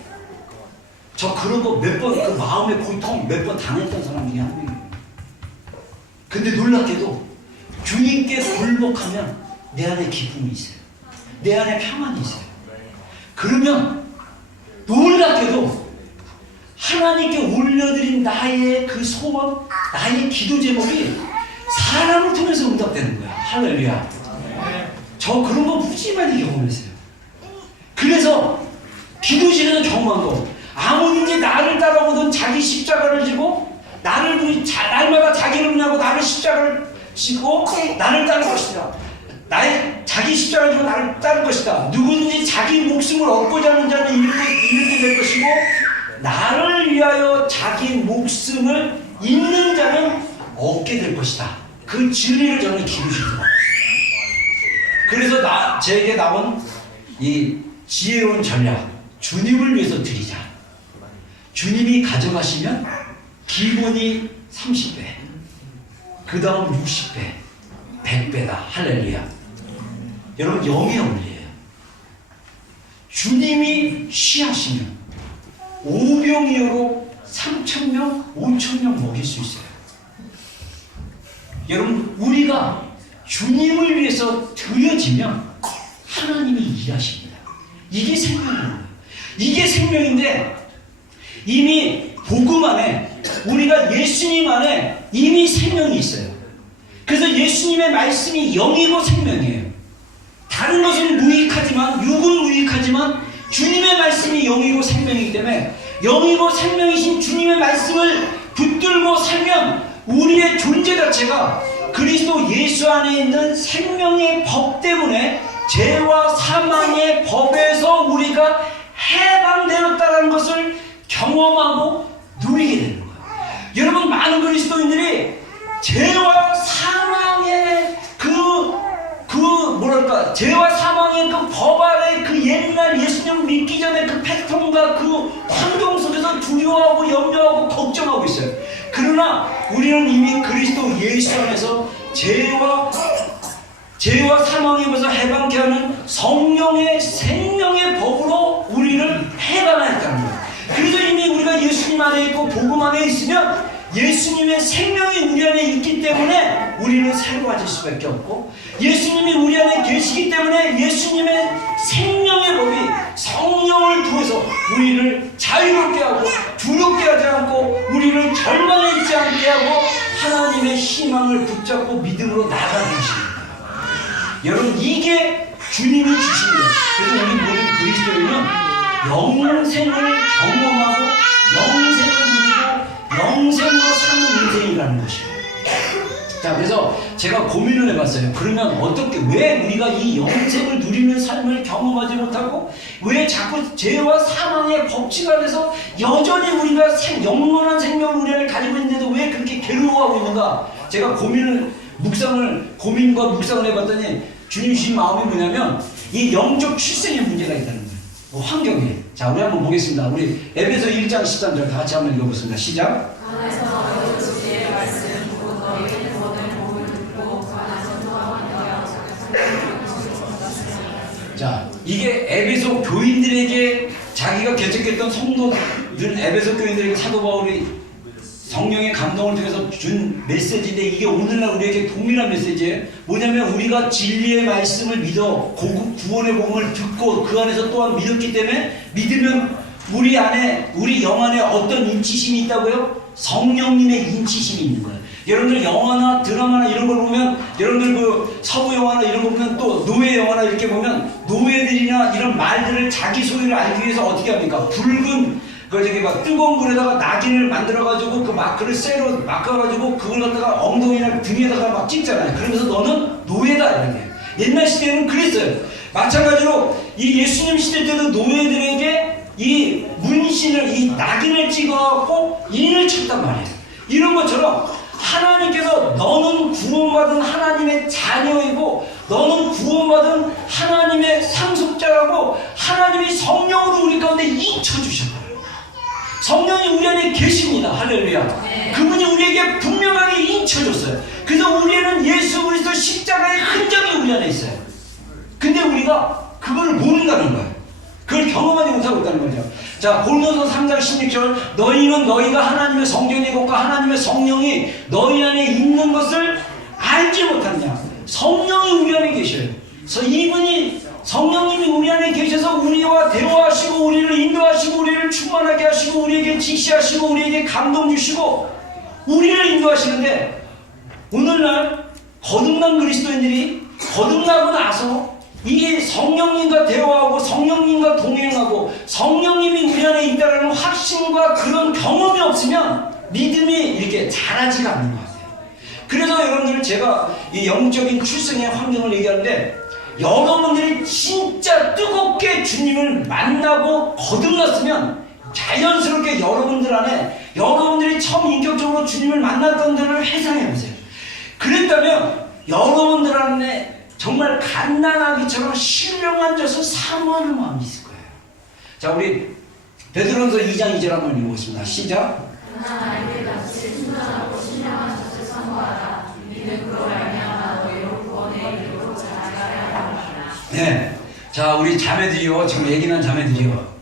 저 그런 거 몇 번, 그 마음의 고통 몇 번 당했던 사람 중에 한 명이에요. 근데 놀랍게도 주님께 굴복하면 내 안에 기쁨이 있어요. 내 안에 평안이 있어요. 그러면 놀랍게도 하나님께 올려드린 나의 그 소원, 나의 기도 제목이 사람을 통해서 응답되는 거야. 할렐루야. 저 그런 거 무지많이 경험했어요. 그래서 기도실에서 경험한 거, 아무든지 나를 따라오던 자기 십자가를 지고 날마다 자기를 위하고 나를 십자가를 지고 나를 따를 것이다. 나의 자기 십자가를 지고 나를 따를 것이다. 누구든지 자기 목숨을 얻고자 하는 자는 잃게 될 것이고 나를 위하여 자기 목숨을 잃는 자는 얻게 될 것이다. 그 진리를 저는 기도실에서 받았어요. 그래서 제게 나온 이 지혜로운 전략, 주님을 위해서 드리자. 주님이 가져가시면 기본이 30배, 그 다음 60배, 100배다. 할렐루야. 여러분 영의 원리예요. 주님이 쉬하시면 오병이어로 3,000명, 5,000명 먹일 수 있어요. 여러분 우리가 주님을 위해서 드려지면 하나님이 일하십니다. 이게 생명이에요. 이게 생명인데 이미 복음 안에 우리가 예수님 안에 이미 생명이 있어요. 그래서 예수님의 말씀이 영이고 생명이에요. 다른 것은 무익하지만 육은 무익하지만 주님의 말씀이 영이고 생명이기 때문에 영이고 생명이신 주님의 말씀을 붙들고 살면 우리의 존재 자체가 그리스도 예수 안에 있는 생명의 법 때문에 죄와 사망의 법에서 우리가 해방되었다는 것을 경험하고 누리게 되는 거예요. 여러분 많은 그리스도인들이 죄와 사망의 죄와 사망의 그 법 아래 그 옛날 예수님 믿기 전에 그 패턴과 그 환경 속에서 두려워하고 염려하고 걱정하고 있어요. 그러나 우리는 이미 그리스도 예수 안에서 죄와 사망의 법에서 해방케 하는 성령의 생명의 법으로 우리를 해방하였다는 거예요. 그래서 이미 우리가 예수님 안에 있고 복음 안에 있으면 예수님의 생명이 우리 안에 있기 때문에 우리는 새로워질 수밖에 없고 예수님이 우리 안에 계시기 때문에 예수님의 생명의 법이 성령을 통해서 우리를 자유롭게 하고 두렵게 하지 않고 우리를 절망에 있지 않게 하고 하나님의 희망을 붙잡고 믿음으로 나아가게 하십니다. 여러분 이게 주님이 주신 거예요. 그래서 우리 모든 그리스도인은 영생을 경험하고 영생을 누리고 영생으로 사는 인생이라는 것이에요. 자, 그래서 제가 고민을 해봤어요. 그러면 어떻게, 왜 우리가 이 영생을 누리는 삶을 경험하지 못하고 왜 자꾸 죄와 사망의 법칙 안에서 여전히 우리가 영원한 생명을 우리 안에 가지고 있는데도 왜 그렇게 괴로워하고 있는가? 제가 고민과 묵상을 해봤더니 주님 주신 마음이 뭐냐면 이 영적 출생의 문제가 있다는 거예요. 환경에. 자, 우리 한번 보겠습니다. 우리 에베소 1장 13절 다 같이 한번 읽어보겠습니다. 시작. 이게 에베소 교인들에게 자기가 개척했던 성도들 에베소 교인들에게 사도 바울이 성령의 감동을 통해서 준 메시지인데 이게 오늘날 우리에게 동일한 메시지예요. 뭐냐면 우리가 진리의 말씀을 믿어 구원의 복음을 듣고 그 안에서 또한 믿었기 때문에 믿으면 우리 안에 우리 영 안에 어떤 인치심이 있다고요? 성령님의 인치심이 있는 거예요. 여러분들 영화나 드라마나 이런 걸 보면 여러분들 그 서부 영화나 이런 거 보면 또 노예 영화나 이렇게 보면 노예들이나 이런 말들을 자기 소유를 알기 위해서 어떻게 합니까? 붉은 그 저기 막 뜨거운 물에다가 낙인을 만들어가지고 그 마크를 쇠로 막아가지고 그걸 갖다가 엉덩이나 등에다가 막 찍잖아요. 그러면서 너는 노예다 이렇게. 옛날 시대에는 그랬어요. 마찬가지로 이 예수님 시대 때도 노예들에게 이 문신을 이 낙인을 찍어갖고 인을 쳤단 말이에요. 이런 것처럼 하나님께서 너는 구원받은 하나님의 자녀이고 너는 구원받은 하나님의 상속자라고 하나님이 성령으로 우리 가운데 인쳐주셨어요. 성령이 우리 안에 계십니다. 할렐루야. 그분이 우리에게 분명하게 인쳐줬어요. 그래서 우리에는 예수 그리스도 십자가의 흔적이 우리 안에 있어요. 근데 우리가 그걸 모른다는 거예요. 그걸 경험하지 못하고 있다는 거죠. 자, 고린도서 3장 16절 너희는 너희가 하나님의 성전의 것과 하나님의 성령이 너희 안에 있는 것을 알지 못하느냐. 성령이 우리 안에 계셔요. 그래서 이분이 성령님이 우리 안에 계셔서 우리와 대화하시고 우리를 인도하시고 우리를 충만하게 하시고 우리에게 지시하시고 우리에게 감동 주시고 우리를 인도하시는데 오늘날 거듭난 그리스도인들이 거듭나고 나서 이 성령님과 대화하고 성령님과 동행하고 성령님이 우리 안에 있다는 확신과 그런 경험이 없으면 믿음이 이렇게 자라지가 않는 것 같아요. 그래서 여러분들 제가 이 영적인 출생의 환경을 얘기하는데 여러분들이 진짜 뜨겁게 주님을 만나고 거듭났으면 자연스럽게 여러분들 안에 여러분들이 처음 인격적으로 주님을 만났던 데를 회상해 보세요. 그랬다면 여러분들 안에 정말 갓난아기처럼 신령한 젖을 사모하는 마음이 있을 거예요. 자, 우리 베드로전서 2장 2절 한번 읽어보겠습니다. 시작. 하나님의 같이 순전하고 신령한 젖을 사모하라. 믿음으로 말미암아 너희로 구원에 이르고 자라가야 하리라. 네. 자, 우리 자매들이요. 지금 얘기는 자매들이요.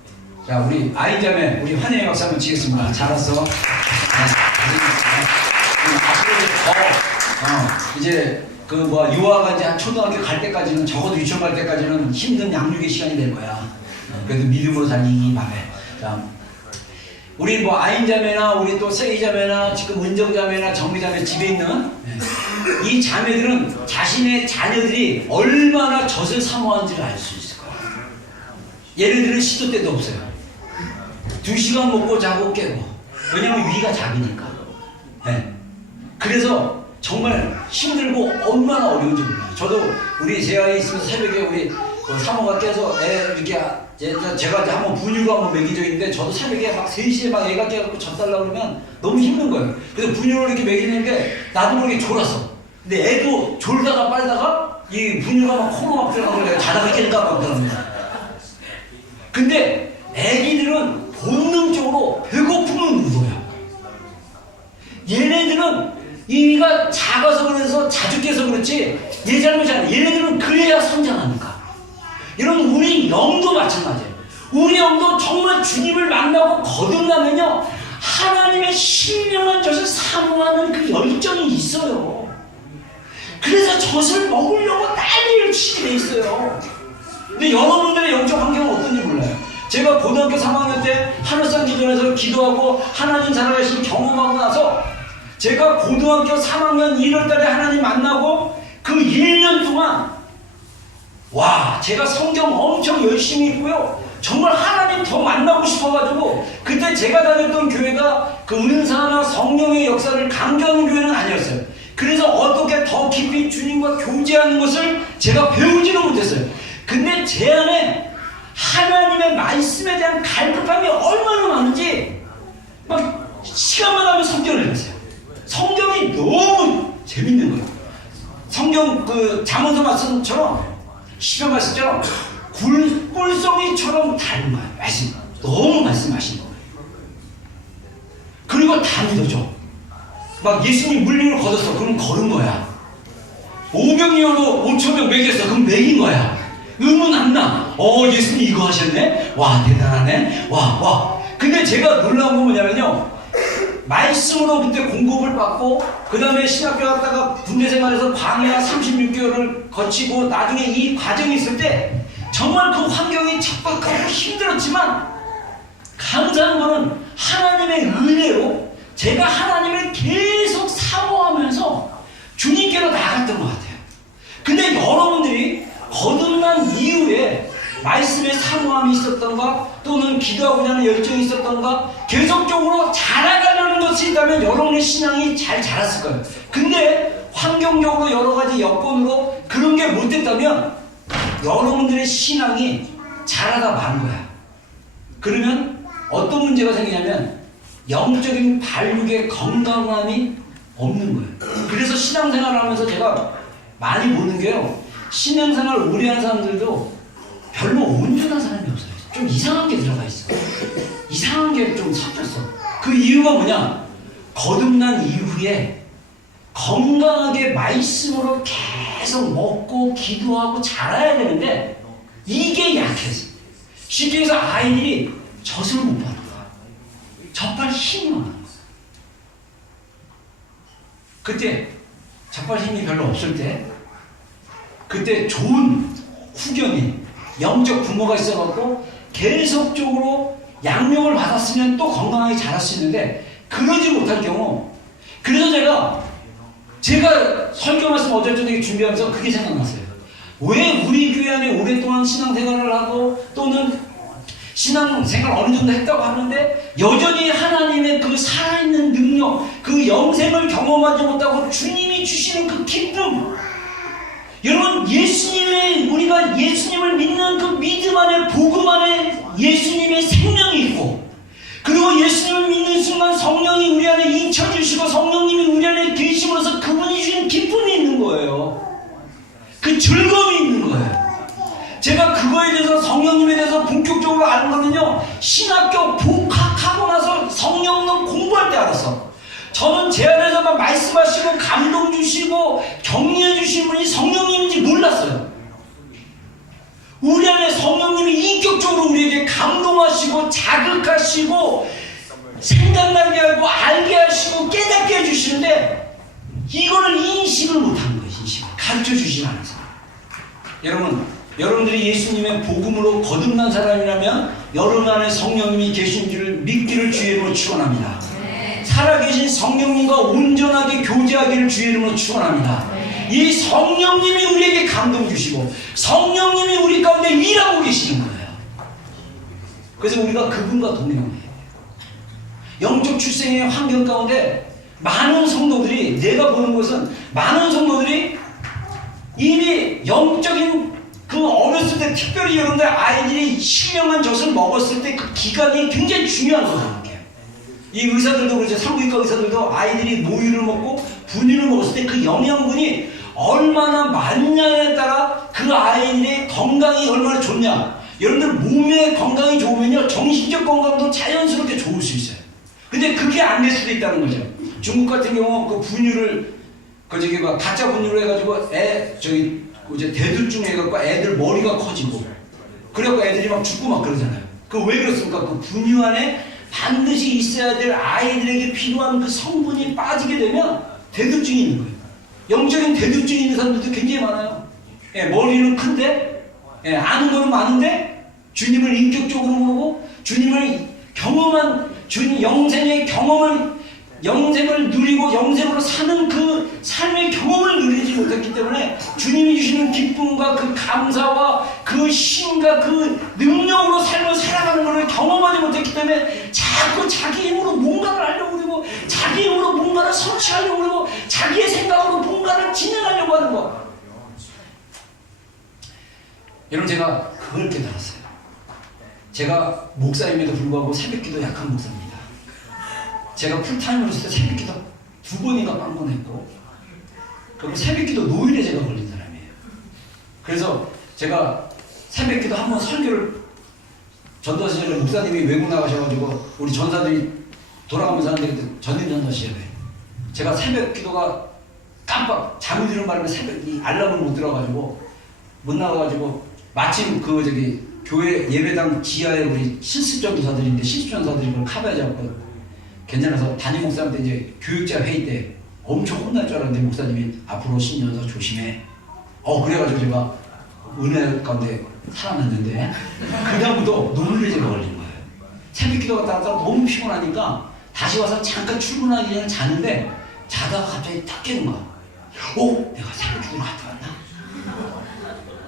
자, 우리 아이 자매, 우리 환영의 박수 한번 치겠습니다. 잘했어. 앞으로 이제 유아가 이제 초등학교 갈 때까지는 적어도 유치원 갈 때까지는 힘든 양육의 시간이 될 거야. 그래도 믿음으로 살리기 바래. 자, 우리 아인 자매나 우리 또 세이 자매나 지금 은정 자매나 정미 자매 집에 있는 이 자매들은 자신의 자녀들이 얼마나 젖을 사모하는지를 알 수 있을 거야. 얘네들은 시도 때도 없어요. 2시간 먹고 자고 깨고. 왜냐면 위가 작으니까. 네. 그래서 정말 힘들고 얼마나 어려운지 몰라요. 저도 우리 제 아이 있으면서 새벽에 우리 사모가 깨서 애 이렇게 제가 한번 분유로 한번 먹인 적이 있는데 저도 새벽에 막 3시에 막 애가 깨갖고 젖 달라고 그러면 너무 힘든 거예요. 그래서 분유로 이렇게 먹이는데 나도 모르게 졸았어. 근데 애도 졸다가 빨다가 이 분유가 막 코로 막 들어가고 내가 자다가 깨니까 막 들어갑니다. 근데 애기들은 본능적으로 배고픔은 의도야. 얘네들은 이가 작아서 그래서 자주 깨서 그렇지 얘 잘못이 아니야. 얘네들은 그래야 성장하니까. 여러분 우리 영도 마찬가지예요. 우리 영도 정말 주님을 만나고 거듭나면요 하나님의 신령한 젖을 사모하는 그 열정이 있어요. 그래서 젖을 먹으려고 난리를 치게 돼 있어요. 근데 여러분들의 영적 환경은 어떤지 몰라요. 제가 고등학교 3학년 때 하늘산 기도원에서 기도하고 하나님 살아계신 경험하고 나서 제가 고등학교 3학년 1월달에 하나님 만나고 그 1년 동안 와 제가 성경 엄청 열심히 읽고요 정말 하나님 더 만나고 싶어가지고 그때 제가 다녔던 교회가 그 은사나 성령의 역사를 강조하는 교회는 아니었어요. 그래서 어떻게 더 깊이 주님과 교제하는 것을 제가 배우지는 못했어요. 근데 제 안에 하나님의 말씀에 대한 갈급함이 얼마나 많은지 막 시간만 하면 성경을 읽었어요. 성경이 너무 재밌는 거예요. 성경 그 잠언서 말씀처럼 시편 말씀처럼 꿀송이처럼 닮은 거예요. 말씀 너무 말씀하시는 거예요. 그리고 다 믿어줘. 막 예수님 물림을 거뒀어. 그럼 걸은 거야. 500명으로 5,000명 먹였어. 그럼 먹인 거야. 의문 안 나. 예수님 이거 하셨네? 와, 대단하네? 와. 근데 제가 놀라운 건 뭐냐면요. 말씀으로 그때 공급을 받고, 그 다음에 신학교 갔다가 군대 생활에서 광야 36개월을 거치고, 나중에 이 과정이 있을 때, 정말 그 환경이 척박하고 힘들었지만, 감사한 거는 하나님의 은혜로 제가 하나님을 계속 사모하면서 주님께로 나아갔던 것 같아요. 근데 여러분들이 거듭난 이후에 말씀의 사모함이 있었던가, 또는 기도하고자 하는 열정이 있었던가, 계속적으로 자라가려는 것이 있다면 여러분의 신앙이 잘 자랐을 거예요. 근데 환경적으로 여러 가지 여건으로 그런 게 못 됐다면 여러분들의 신앙이 자라다 만 거야. 그러면 어떤 문제가 생기냐면 영적인 발육의 건강함이 없는 거예요. 그래서 신앙생활을 하면서 제가 많이 보는 게요, 신앙생활 오래 한 사람들도 별로 온전한 사람이 없어요. 좀 이상한 게 들어가 있어. 이상한 게 좀 섞였어. 그 이유가 뭐냐? 거듭난 이후에 건강하게 말씀으로 계속 먹고 기도하고 자라야 되는데 이게 약해서, 쉽게 해서 아이들이 젖을 못 받는 거야. 젖발 힘이 없는 거야. 그때 젖발 힘이 별로 없을 때, 그때 좋은 후견인 영적 부모가 있어갖고 계속적으로 양육을 받았으면 또 건강하게 자랄 수 있는데, 그러지 못할 경우, 그래서 제가 설교 말씀 어제 저녁에 준비하면서 그게 생각났어요. 왜 우리 교회 안에 오랫동안 신앙생활을 하고 또는 신앙생활 어느 정도 했다고 하는데 여전히 하나님의 그 살아있는 능력, 그 영생을 경험하지 못하고 주님이 주시는 그 기쁨, 여러분, 우리가 예수님을 믿는 그 믿음 안에, 복음 안에 예수님의 생명이 있고, 그리고 예수님을 믿는 순간 성령이 우리 안에 인쳐주시고 성령님이 우리 안에 계심으로써 그분이 주신 기쁨이 있는 거예요. 그 즐거움이 있는 거예요. 제가 그거에 대해서, 성령님에 대해서 본격적으로 아는 거는요, 신학교 복학하고 나서 성령론 공부할 때 알았어. 저는 제 안에서만 말씀하시고 감동 주시고 격려해 주신 분이 성령님인지 몰랐어요. 우리 안에 성령님이 인격적으로 우리에게 감동하시고 자극하시고 생각나게 하고 알게 하시고 깨닫게 해주시는데, 이거를 인식을 못하는 거예요. 인식을 가르쳐 주시지 않아서. 여러분들이 예수님의 복음으로 거듭난 사람이라면 여러분 안에 성령님이 계신 줄을 믿기를 주의 이름으로 축원합니다. 살아계신 성령님과 온전하게 교제하기를 주의 이름으로 축원합니다. 이 성령님이 우리에게 감동 주시고 성령님이 우리 가운데 일하고 계시는 거예요. 그래서 우리가 그분과 동행해야 돼요. 영적 출생의 환경 가운데 많은 성도들이, 내가 보는 것은 많은 성도들이 이미 영적인 그 어렸을 때, 특별히 여러분들 아이들이 신령한 젖을 먹었을 때 그 기간이 굉장히 중요한 거예요. 이 의사들도 그렇죠. 산부인과 의사들도 아이들이 모유를 먹고 분유를 먹었을 때 그 영양분이 얼마나 많냐에 따라 그 아이들의 건강이 얼마나 좋냐. 여러분들 몸의 건강이 좋으면요, 정신적 건강도 자연스럽게 좋을 수 있어요. 근데 그게 안 될 수도 있다는 거죠. 중국 같은 경우 그 분유를 가짜 분유를 해가지고 대두증 해갖고 애들 머리가 커지고, 그래갖고 애들이 막 죽고 막 그러잖아요. 그 왜 그렇습니까? 그 분유 안에 반드시 있어야 될 아이들에게 필요한 그 성분이 빠지게 되면 대두증이 있는 거예요. 영적인 대두증이 있는 사람들도 굉장히 많아요. 머리는 큰데, 아는 거는 많은데, 주님을 인격적으로 보고, 주님을 경험한, 주님 영생의 영생을 누리고 영생으로 사는 그 삶의 경험을 누리지 못했기 때문에 주님이 주시는 기쁨과 그 감사와 그 힘과 그 능력으로 삶을 살아가는 것을 경험하지 못했기 때문에 자꾸 자기 힘으로 뭔가를 하려고 그러고, 자기 힘으로 뭔가를 성취하려고 그러고, 자기의 생각으로 뭔가를 진행하려고 하는 것. 여러분, 제가 그걸 깨달았어요. 제가 목사임에도 불구하고 새벽기도 약한 목사입니다. 제가 풀타임으로 했을 때 새벽기도 2번인가 빵bon했고, 그리고 새벽기도 노일에 제가 걸린 사람이에요. 그래서 제가 새벽기도 한번 설교를, 전도시절에 목사님이 외국 나가셔가지고 우리 전사들이 돌아가면서 하는데 전임 전도시절에 제가 새벽기도가 깜빡 잠이 드는 바람에 새벽 이 알람을 못 들어가지고 못 나가가지고 마침 교회 예배당 지하에 우리 실습전도사들인데 실습전도사들이 그걸 커버해줘갖고 괜찮아서 담임 목사한테 이제 교육자 회의 때 엄청 혼날 줄 알았는데 목사님이 앞으로 신년서 조심해. 그래가지고 제가 은혜 가운데 살아났는데 그다음부터 눈물이 제가 걸린 거예요. 새벽 기도 갔다 왔다가 너무 피곤하니까 다시 와서 잠깐 출근하기 전에 자는데 자다가 갑자기 딱 깨는 거야. 내가 새벽 기도를 갔다 왔나?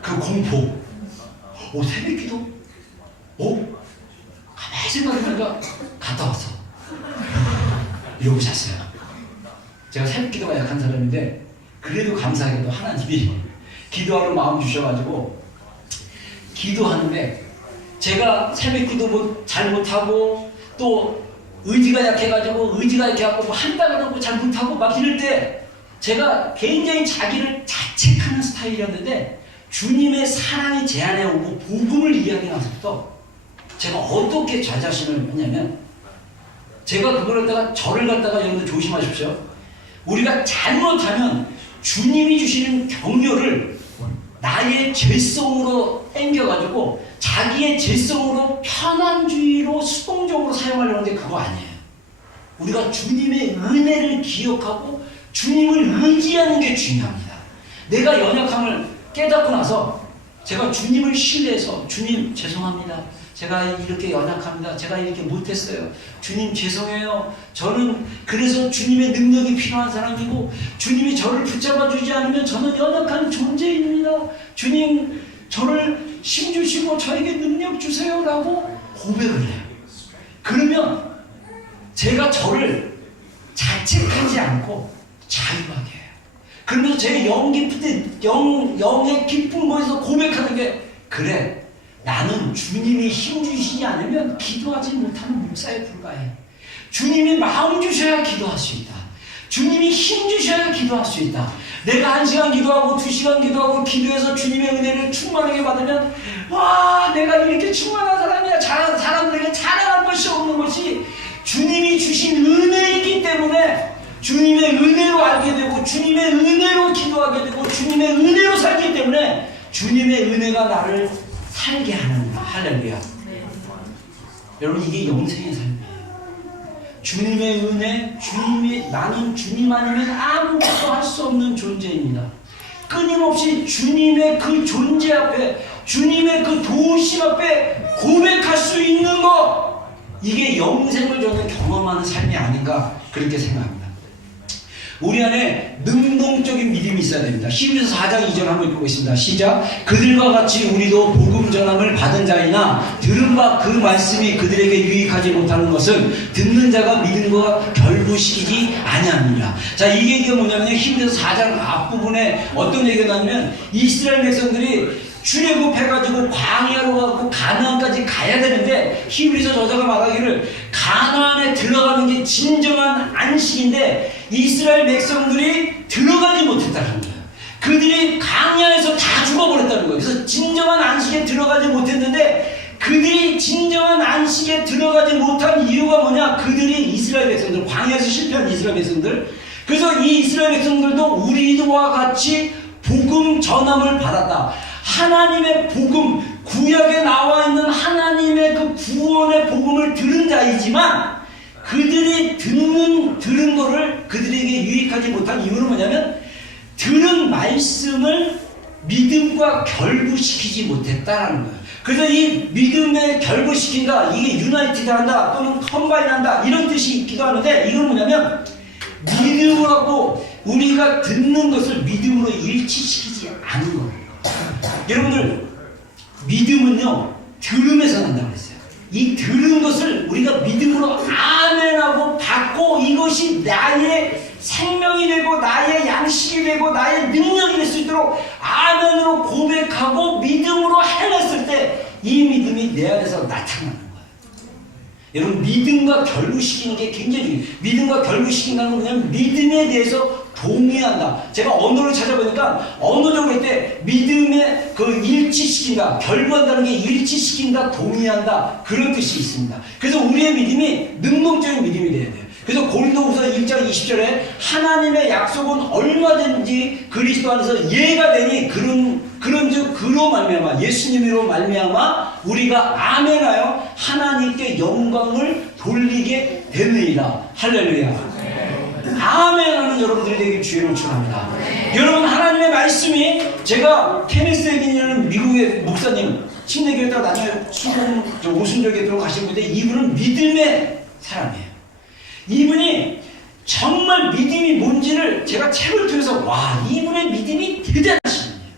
그 공포. 새벽 기도? 가만히 생각해보니까 갔다 왔어. 이러고 잤어요. 제가 새벽 기도가 약한 사람인데 그래도 감사하게도 하나님이 기도하는 마음 주셔가지고 기도하는데 제가 새벽 기도 잘 못하고 또 의지가 약해가지고 의지가 약해갖고 한다 그러고 잘 못하고 막 이럴 때 제가 굉장히 자기를 자책하는 스타일이었는데 주님의 사랑이 제 안에 오고 복음을 이야기하면서부터 제가 어떻게 저 자신을 했냐면 제가 그걸 갖다가 저를 갖다가 여러분들 조심하십시오. 우리가 잘못하면 주님이 주시는 격려를 나의 죄성으로 땡겨가지고 자기의 죄성으로 편안주의로 수동적으로 사용하려고 하는데 그거 아니에요. 우리가 주님의 은혜를 기억하고 주님을 의지하는 게 중요합니다. 내가 연약함을 깨닫고 나서 제가 주님을 신뢰해서 주님 죄송합니다. 제가 이렇게 연약합니다. 제가 이렇게 못했어요. 주님 죄송해요. 저는 그래서 주님의 능력이 필요한 사람이고 주님이 저를 붙잡아 주지 않으면 저는 연약한 존재입니다. 주님 저를 힘주시고 저에게 능력 주세요 라고 고백을 해요. 그러면 제가 저를 자책하지 않고 자유하게 해요. 그러면서 제 영의 깊은 곳에서 고백하는 게 그래 나는 주님이 힘주시지 않으면 기도하지 못하는 목사에 불과해. 주님이 마음 주셔야 기도할 수 있다. 주님이 힘 주셔야 기도할 수 있다. 내가 1시간 기도하고 2시간 기도하고 기도해서 주님의 은혜를 충만하게 받으면 와 내가 이렇게 충만한 사람이야. 사람들에게 자랑할 것이 없는 것이 주님이 주신 은혜이기 때문에 주님의 은혜로 알게 되고 주님의 은혜로 기도하게 되고 주님의 은혜로 살기 때문에 주님의 은혜가 나를 살게 하는 거야. 할렐루야. 여러분 이게 영생의 삶이에요. 주님의 은혜, 나는 주님 아니면 아무것도 할 수 없는 존재입니다. 끊임없이 주님의 그 존재 앞에 주님의 그 도우심 앞에 고백할 수 있는 것 이게 영생을 저는 경험하는 삶이 아닌가 그렇게 생각합니다. 우리 안에 능동적인 믿음이 있어야 됩니다. 히브리서 4장 2절 한번 읽어보겠습니다. 시작. 그들과 같이 우리도 복음 전함을 받은 자이나 들은 바 그 말씀이 그들에게 유익하지 못하는 것은 듣는 자가 믿음과 결부시키지 아니합니다. 자, 이 얘기가 뭐냐면 히브리서 4장 앞부분에 어떤 얘기가 나냐면 이스라엘 백성들이 출애굽해가지고 광야로 가고 가나안까지 가야 되는데 히브리서 저자가 말하기를 가나안에 들어가는 게 진정한 안식인데 이스라엘 백성들이 들어가지 못했다는 거예요. 그들이 광야에서 다 죽어버렸다는 거예요. 그래서 진정한 안식에 들어가지 못했는데 그들이 진정한 안식에 들어가지 못한 이유가 뭐냐? 그들이 이스라엘 백성들, 광야에서 실패한 이스라엘 백성들. 그래서 이 이스라엘 백성들도 우리와 같이 복음 전함을 받았다. 하나님의 복음, 구약에 나와 있는 하나님의 그 구원의 복음을 들은 자이지만 그들이 들은 거를 그들에게 유익하지 못한 이유는 뭐냐면 들은 말씀을 믿음과 결부시키지 못했다라는 거예요. 그래서 이 믿음에 결부시킨다, 이게 유나이티드 한다 또는 컴바인 한다 이런 뜻이 있기도 하는데 이건 뭐냐면 믿음하고 우리가 듣는 것을 믿음으로 일치시키지 않은 거예요. 여러분들 믿음은요 들음에서 난다고 했어요. 이 들은 것을 우리가 믿음으로 아멘하고 받고 이것이 나의 생명이 되고 나의 양식이 되고 나의 능력이 될 수 있도록 아멘으로 고백하고 믿음으로 행했을 때 이 믿음이 내 안에서 나타나는 거예요. 여러분 믿음과 결부시키는 게 굉장히 중요해요. 믿음과 결부시킨다는 건 그냥 믿음에 대해서 동의한다. 제가 언어를 찾아보니까 언어적으로 할 때 믿음에 그 일치시킨다, 결부한다는 게 일치시킨다, 동의한다 그런 뜻이 있습니다. 그래서 우리의 믿음이 능동적인 믿음이 돼야 돼요. 그래서 고린도후서 1장 20절에 하나님의 약속은 얼마든지 그리스도 안에서 예가 되니 그런즉 그로 말미암아 예수님으로 말미암아 우리가 아멘하여 하나님께 영광을 돌리게 되느니라. 할렐루야. 아멘하는 여러분들이 되길 주의를 축원합니다. 여러분, 하나님의 말씀이, 제가 케네스 에긴이라는 미국의 목사님, 침례교회다가 나중에 오순절교회로 가신 분인데, 이분은 믿음의 사람이에요. 이분이 정말 믿음이 뭔지를 제가 책을 통해서, 와, 이분의 믿음이 대단하신 분이에요.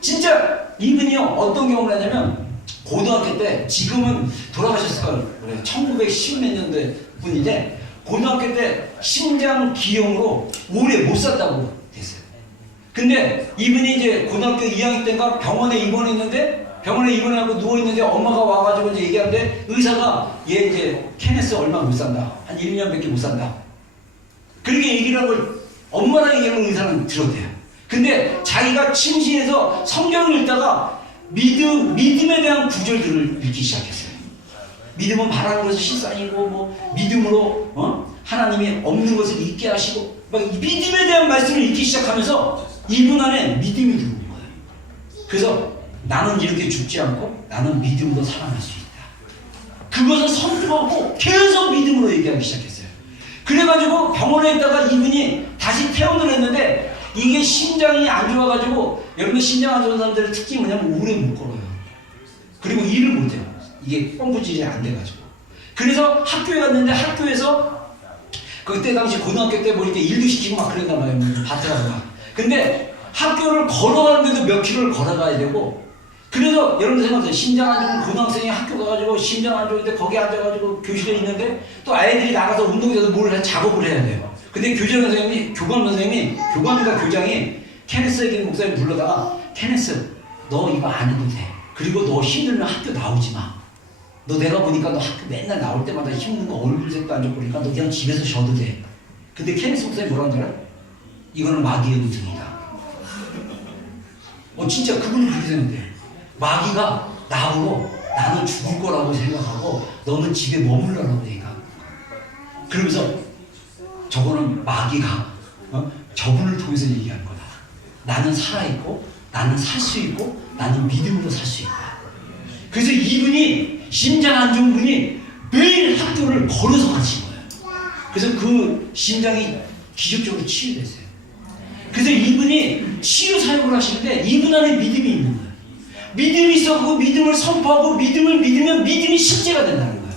진짜 이분이요, 어떤 경우를 하냐면, 고등학교 때, 지금은 돌아가셨을 거예요. 1910 몇 년대 분인데, 고등학교 때 심장 기형으로 오래 못 산다고 됐어요. 근데 이분이 이제 고등학교 2학년 때인가 병원에 입원했는데, 병원에 입원하고 누워있는데 엄마가 와가지고 이제 얘기하는데, 의사가 얘 이제 케네스 얼마 못 산다. 한 1년밖에 못 산다. 그렇게 얘기를 한 걸 엄마랑 얘기하는 의사는 들었대요. 근데 자기가 침실에서 성경을 읽다가 믿음에 대한 구절들을 읽기 시작했어요. 믿음은 바라는 것을 실상이고, 뭐 믿음으로 하나님이 없는 것을 잊게 하시고, 막 믿음에 대한 말씀을 읽기 시작하면서 이분 안에 믿음이 들어온 거예요. 그래서 나는 이렇게 죽지 않고 나는 믿음으로 살아날 수 있다. 그것을 선포하고 계속 믿음으로 얘기하기 시작했어요. 그래가지고 병원에 있다가 이분이 다시 퇴원을 했는데, 이게 심장이 안 좋아가지고, 여러분 심장 안 좋은 사람들의 특징이 뭐냐면 오래 못 걸어요. 그리고 일을 못해요. 이게 펌프질이 안 돼가지고. 그래서 학교에 갔는데, 학교에서 그때 당시 고등학교 때 뭐 이렇게 일도 시키고 막 그랬단 말이에요. 밭에가서 막. 근데 학교를 걸어가는데도 몇 킬로를 걸어가야 되고, 그래서 여러분들 생각하세요. 심장 안 좋은 고등학생이 학교 가가지고 심장 안 좋은데 거기 앉아가지고 교실에 있는데, 또 아이들이 나가서 운동장에서 뭘 해, 작업을 해야 돼요. 근데 교장 선생님이, 교관과 교장이 케네스 에긴 목사님 불러다가, 케네스, 너 이거 안 해도 돼. 그리고 너 힘들면 학교 나오지 마. 너 내가 보니까 너 학교 맨날 나올 때마다 힘든 거 얼굴색도 안 좋고 그러니까 너 그냥 집에서 쉬어도 돼. 근데 케네스 목사님 뭐라는 줄 알아요? 이거는 마귀의 음성이다. 진짜 그분은 그렇게 생각해요. 마귀가 나보고 나는 죽을 거라고 생각하고 너는 집에 머물러라고 얘기하고, 그러면서 저거는 마귀가 저분을 통해서 얘기하는 거다. 나는 살아있고 나는 살 수 있고 나는 믿음으로 살 수 있다. 그래서 이분이, 심장 안 좋은 분이 매일 학교를 걸어서 가신 거예요. 그래서 그 심장이 기적적으로 치유됐어요. 그래서 이분이 치유 사역을 하시는데 이분 안에 믿음이 있는 거예요. 믿음이 있어. 그 믿음을 선포하고 믿음을 믿으면 믿음이 실제가 된다는 거예요.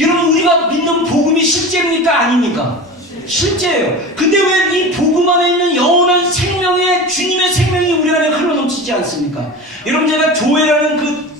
여러분, 우리가 믿는 복음이 실제입니까? 아닙니까? 실제예요. 근데 왜 이 복음 안에 있는 영원한 생명의 주님의 생명이 우리 안에 흘러넘치지 않습니까? 여러분, 제가 조회라는 그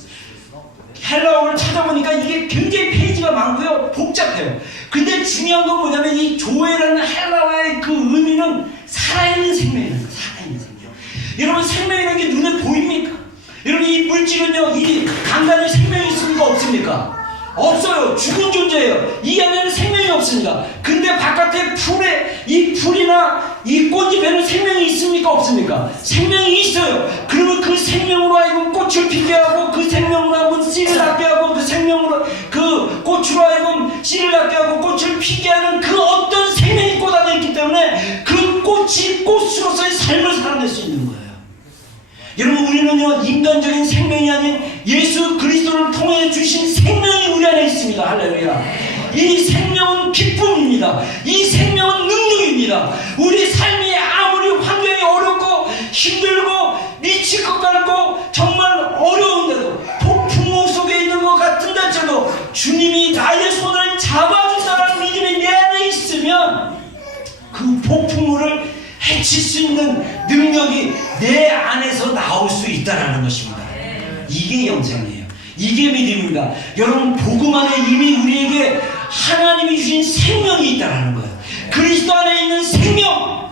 헬라어를 찾아보니까 이게 굉장히 페이지가 많고요, 복잡해요. 근데 중요한 건 뭐냐면, 이 조회라는 헬라어의 그 의미는 살아있는 생명이라는 거예요. 살아있는 생명. 여러분, 생명이라는 게 눈에 보입니까? 여러분, 이 물질은요, 이 간간에 생명이 있습니까? 없습니까? 없어요. 죽은 존재예요. 이 안에는 생명이 없습니다. 근데 바깥에 풀에, 이 풀이나 이 꽃잎에는 생명이 있습니까? 없습니까? 생명이 있어요. 그러면 그 생명으로 하여금 꽃을 피게 하고, 그 생명으로 하여금 씨를 낳게 하고, 그 생명으로, 그 꽃으로 하여금 씨를 낳게 하고 꽃을 피게 하는 그 어떤 생명이 꽃 안에 있기 때문에 그 꽃이 꽃으로서의 삶을 살아낼 수 있는 거예요. 여러분, 우리는요, 인간적인 생명이 아닌 예수 그리스도를 통해 주신 생명이 우리 안에 있습니다. 할렐루야. 이 생명은 기쁨입니다. 이 생명은 능력입니다. 우리 삶이 아무리 환경이 어렵고 힘들고 미칠 것 같고 정말 어려운데도, 폭풍우 속에 있는 것 같은데도 주님이 나의 손을 잡아준다는 믿음이 내 안에 있으면 그 폭풍우를 해칠 수 있는 능력이 내 안에서 나올 수 있다는 것입니다. 이게 영생이에요. 이게 믿음입니다. 여러분, 복음 안에 이미 우리에게 하나님이 주신 생명이 있다는 거예요. 그리스도 안에 있는 생명,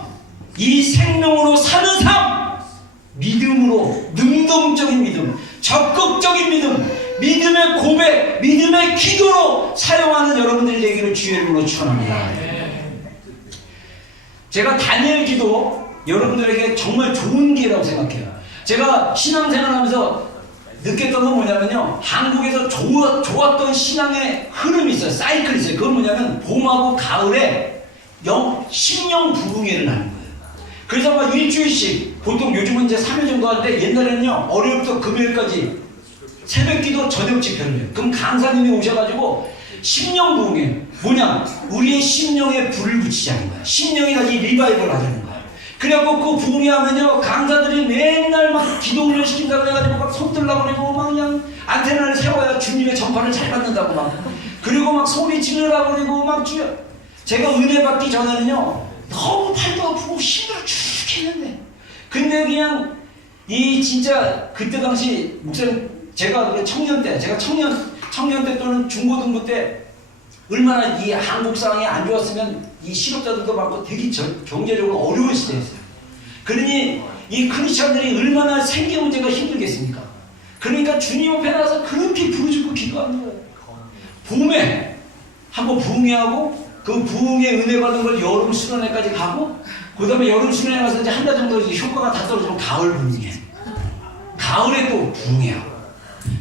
이 생명으로 사는 삶, 믿음으로, 능동적인 믿음, 적극적인 믿음, 믿음의 고백, 믿음의 기도로 사용하는 여러분들이 되기를 주의 이름으로 축원합니다. 제가 다니엘 기도 여러분들에게 정말 좋은 기회라고 생각해요. 제가 신앙생활 하면서 느꼈던 건 뭐냐면요, 한국에서 좋았던 신앙의 흐름이 있어요. 사이클이 있어요. 그건 뭐냐면 봄하고 가을에 심령 부흥회를 하는 거예요. 그래서 막 일주일씩, 보통 요즘은 이제 3일 정도 하는데 옛날에는요, 월요일부터 금요일까지 새벽기도 저녁 집회를 해요. 그럼 강사님이 오셔가지고 심령 부흥회, 뭐냐, 우리의 심령에 불을 붙이자는 거야. 심령이 다시 리바이벌 하자는 거야. 그래갖고 그 부흥회 하면요, 강사들이 맨날 막 기도 훈련 시킨다고 해가지고 막 손들라고 그러고 막 그냥 안테나를 세워야 주님의 전파를 잘 받는다고 막, 그리고 막 소리 지르라고 그러고 막 주여. 제가 은혜 받기 전에는요, 너무 팔도 아프고 힘들어 쭉 했는데, 근데 그냥 이 진짜 그때 당시 목사님, 제가 청년 때, 제가 청년 때 또는 중고등부 때 얼마나 이 한국 상황이 안 좋았으면 이 실업자들도 많고 되게 경제적으로 어려운 시대였어요. 그러니 이 크리스천들이 얼마나 생계 문제가 힘들겠습니까? 그러니까 주님 앞에 나서 그렇게 부르짖고 기도하는 거예요. 봄에 한번 부흥회하고, 그 부흥회 은혜 받은 걸 여름 수련회까지 가고, 그 다음에 여름 수련회 가서 이제 한 달 정도 효과가 다 떨어지면 가을 부흥회, 가을에 또 부흥회하고,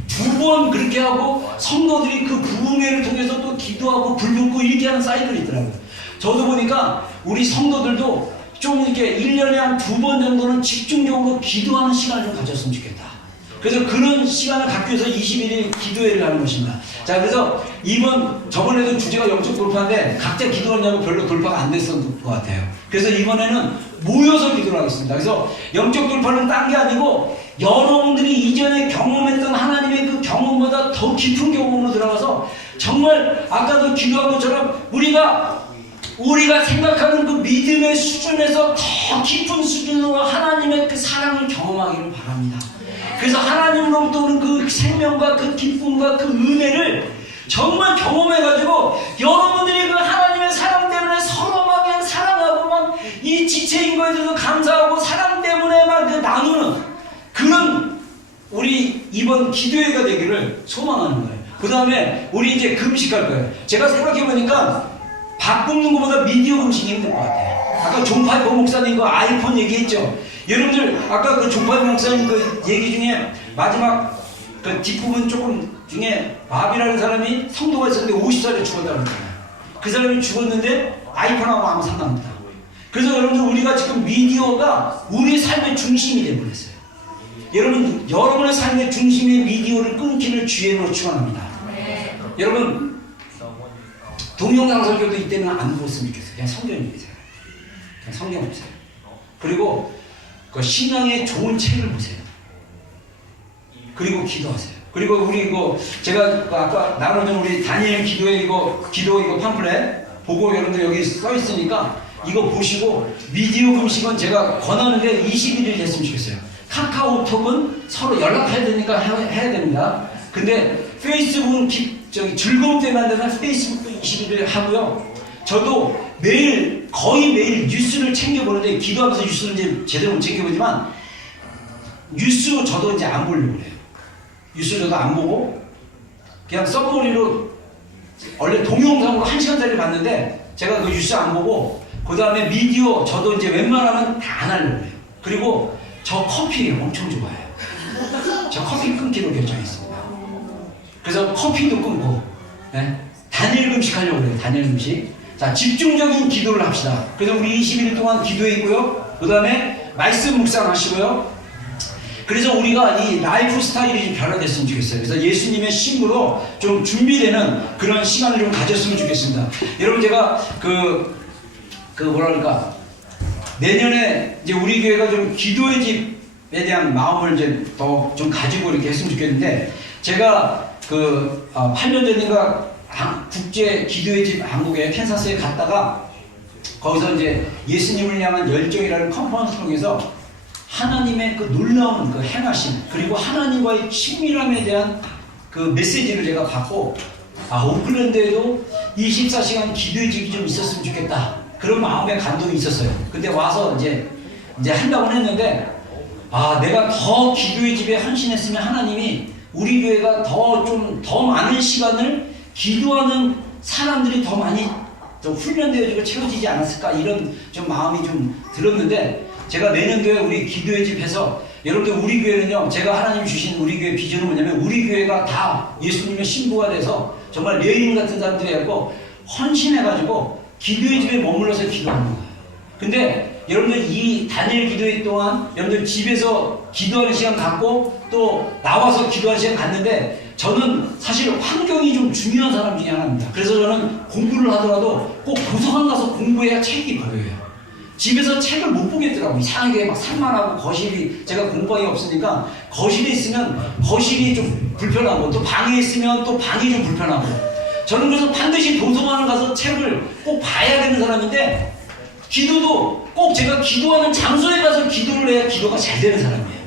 두 번 그렇게 하고 성도들이 그 부흥회를 통해서 또 기도하고 불 붙고 이렇게 하는 사이클이 있더라고요. 저도 보니까 우리 성도들도 좀 이렇게 1년에 한 2번 정도는 집중적으로 기도하는 시간을 좀 가졌으면 좋겠다. 그래서 그런 시간을 갖기 위해서 21일 기도회를 하는 것입니다. 자, 그래서 저번에도 주제가 영적 돌파인데 각자 기도하냐고 별로 돌파가 안 됐었던 것 같아요. 그래서 이번에는 모여서 기도를 하겠습니다. 그래서 영적 돌파는 딴 게 아니고 여러분들이 이전에 경험했던 하나님의 그 경험보다 더 깊은 경험으로 들어가서 정말 아까도 기도한 것처럼 우리가 생각하는 그 믿음의 수준에서 더 깊은 수준으로 하나님의 그 사랑을 경험하기를 바랍니다. 그래서 하나님으로부터 오는 그 생명과 그 기쁨과 그 은혜를 정말 경험해가지고 여러분들이 그 하나님의 사랑 때문에 서로 막 그냥 사랑하고 막 이 지체인 거에 대해서 감사하고 사랑 때문에 막 그 나누는 그런 우리 이번 기도회가 되기를 소망하는 거예요. 그 다음에 우리 이제 금식할 거예요. 제가 생각해보니까 밥 굽는 것보다 미디어 금식이 힘들 것 같아요. 아까 존 파이퍼 목사님 그 아이폰 얘기했죠. 여러분들 아까 그 존 파이퍼 목사님 그 얘기 중에 마지막 그 뒷부분 조금 중에 밥이라는 사람이 성도가 있었는데 50살에 죽었다고 그러잖아요. 그 사람이 죽었는데 아이폰하고 아무 상관없다. 그래서 여러분들 우리가 지금 미디어가 우리 삶의 중심이 되어버렸어요. 여러분, 여러분의 삶의 중심의 미디어를 끊기를 주의로 축원합니다. 네. 여러분, 동영상 설교도 이때는 안 보았으면 좋겠어요. 그냥 성경 읽으세요. 그냥 성경 보세요. 그리고 그 신앙의 좋은 책을 보세요. 그리고 기도하세요. 그리고 우리 이거 제가 아까 나누던 우리 다니엘 기도 이거 팜플렛 보고 여러분들 여기 써 있으니까 이거 보시고 미디어 금식은 제가 권하는데 21일 됐으면 좋겠어요. 카카오톡은 서로 연락해야 되니까 해야 됩니다. 근데 페이스북은 즐거움 때문에 안 되면 페이스북도 21일 하고요. 저도 거의 매일 뉴스를 챙겨보는데 기도하면서 뉴스를 이제 제대로 못 챙겨보지만 뉴스 저도 이제 안 보려고 해요. 뉴스 저도 안 보고 그냥 서브머리로 원래 동영상으로 1시간짜리 봤는데 제가 그 뉴스 안 보고 그 다음에 미디어 저도 이제 웬만하면 다 안 하려고 해요. 그리고 저 커피 엄청 좋아해요. 저 커피 끊기로 결정했습니다. 그래서 커피도 끊고 단일 금식 하려고 그래요. 단일 금식. 자, 집중적인 기도를 합시다. 그래서 우리 21일 동안 기도했고요. 그 다음에 말씀 묵상하시고요. 그래서 우리가 이 라이프 스타일이 좀 변화됐으면 좋겠어요. 그래서 예수님의 신부로 좀 준비되는 그런 시간을 좀 가졌으면 좋겠습니다. 여러분 제가 내년에 이제 우리 교회가 좀 기도의 집에 대한 마음을 이제 더 좀 가지고 이렇게 했으면 좋겠는데 제가 8년 전인가 국제 기도의 집 한국에 캔사스에 갔다가 거기서 이제 예수님을 향한 열정이라는 컨퍼런스를 통해서 하나님의 그 놀라운 그 행하심 그리고 하나님과의 친밀함에 대한 그 메시지를 제가 받고 오클랜드에도 24시간 기도의 집이 좀 있었으면 좋겠다 그런 마음의 감동이 있었어요. 근데 와서 이제 한다고 했는데 내가 더 기도의 집에 헌신했으면 하나님이 우리 교회가 더 많은 시간을 기도하는 사람들이 더 많이 좀 훈련되어지고 채워지지 않았을까 이런 좀 마음이 좀 들었는데 제가 내년도에 우리 기도회 집에서 여러분들 우리 교회는요, 제가 하나님 주신 우리 교회 비전은 뭐냐면 우리 교회가 다 예수님의 신부가 돼서 정말 레인 같은 사람들이 해갖고 헌신해가지고 기도회 집에 머물러서 기도하는 거예요. 근데 여러분들 이 다니엘 기도회 동안 여러분들 집에서 기도하는 시간 갖고 또 나와서 기도하는 시간 갖는데 저는 사실 환경이 좀 중요한 사람 중에 하나입니다. 그래서 저는 공부를 하더라도 꼭 도서관 가서 공부해야 책이 보여요. 집에서 책을 못 보겠더라고요. 이상하게 막 산만하고 거실이 제가 공부하기 없으니까 거실에 있으면 거실이 좀 불편하고 또 방에 있으면 또 방이 좀 불편하고 저는 그래서 반드시 도서관을 가서 책을 꼭 봐야 되는 사람인데 기도도 꼭 제가 기도하는 장소에 가서 기도를 해야 기도가 잘 되는 사람이에요.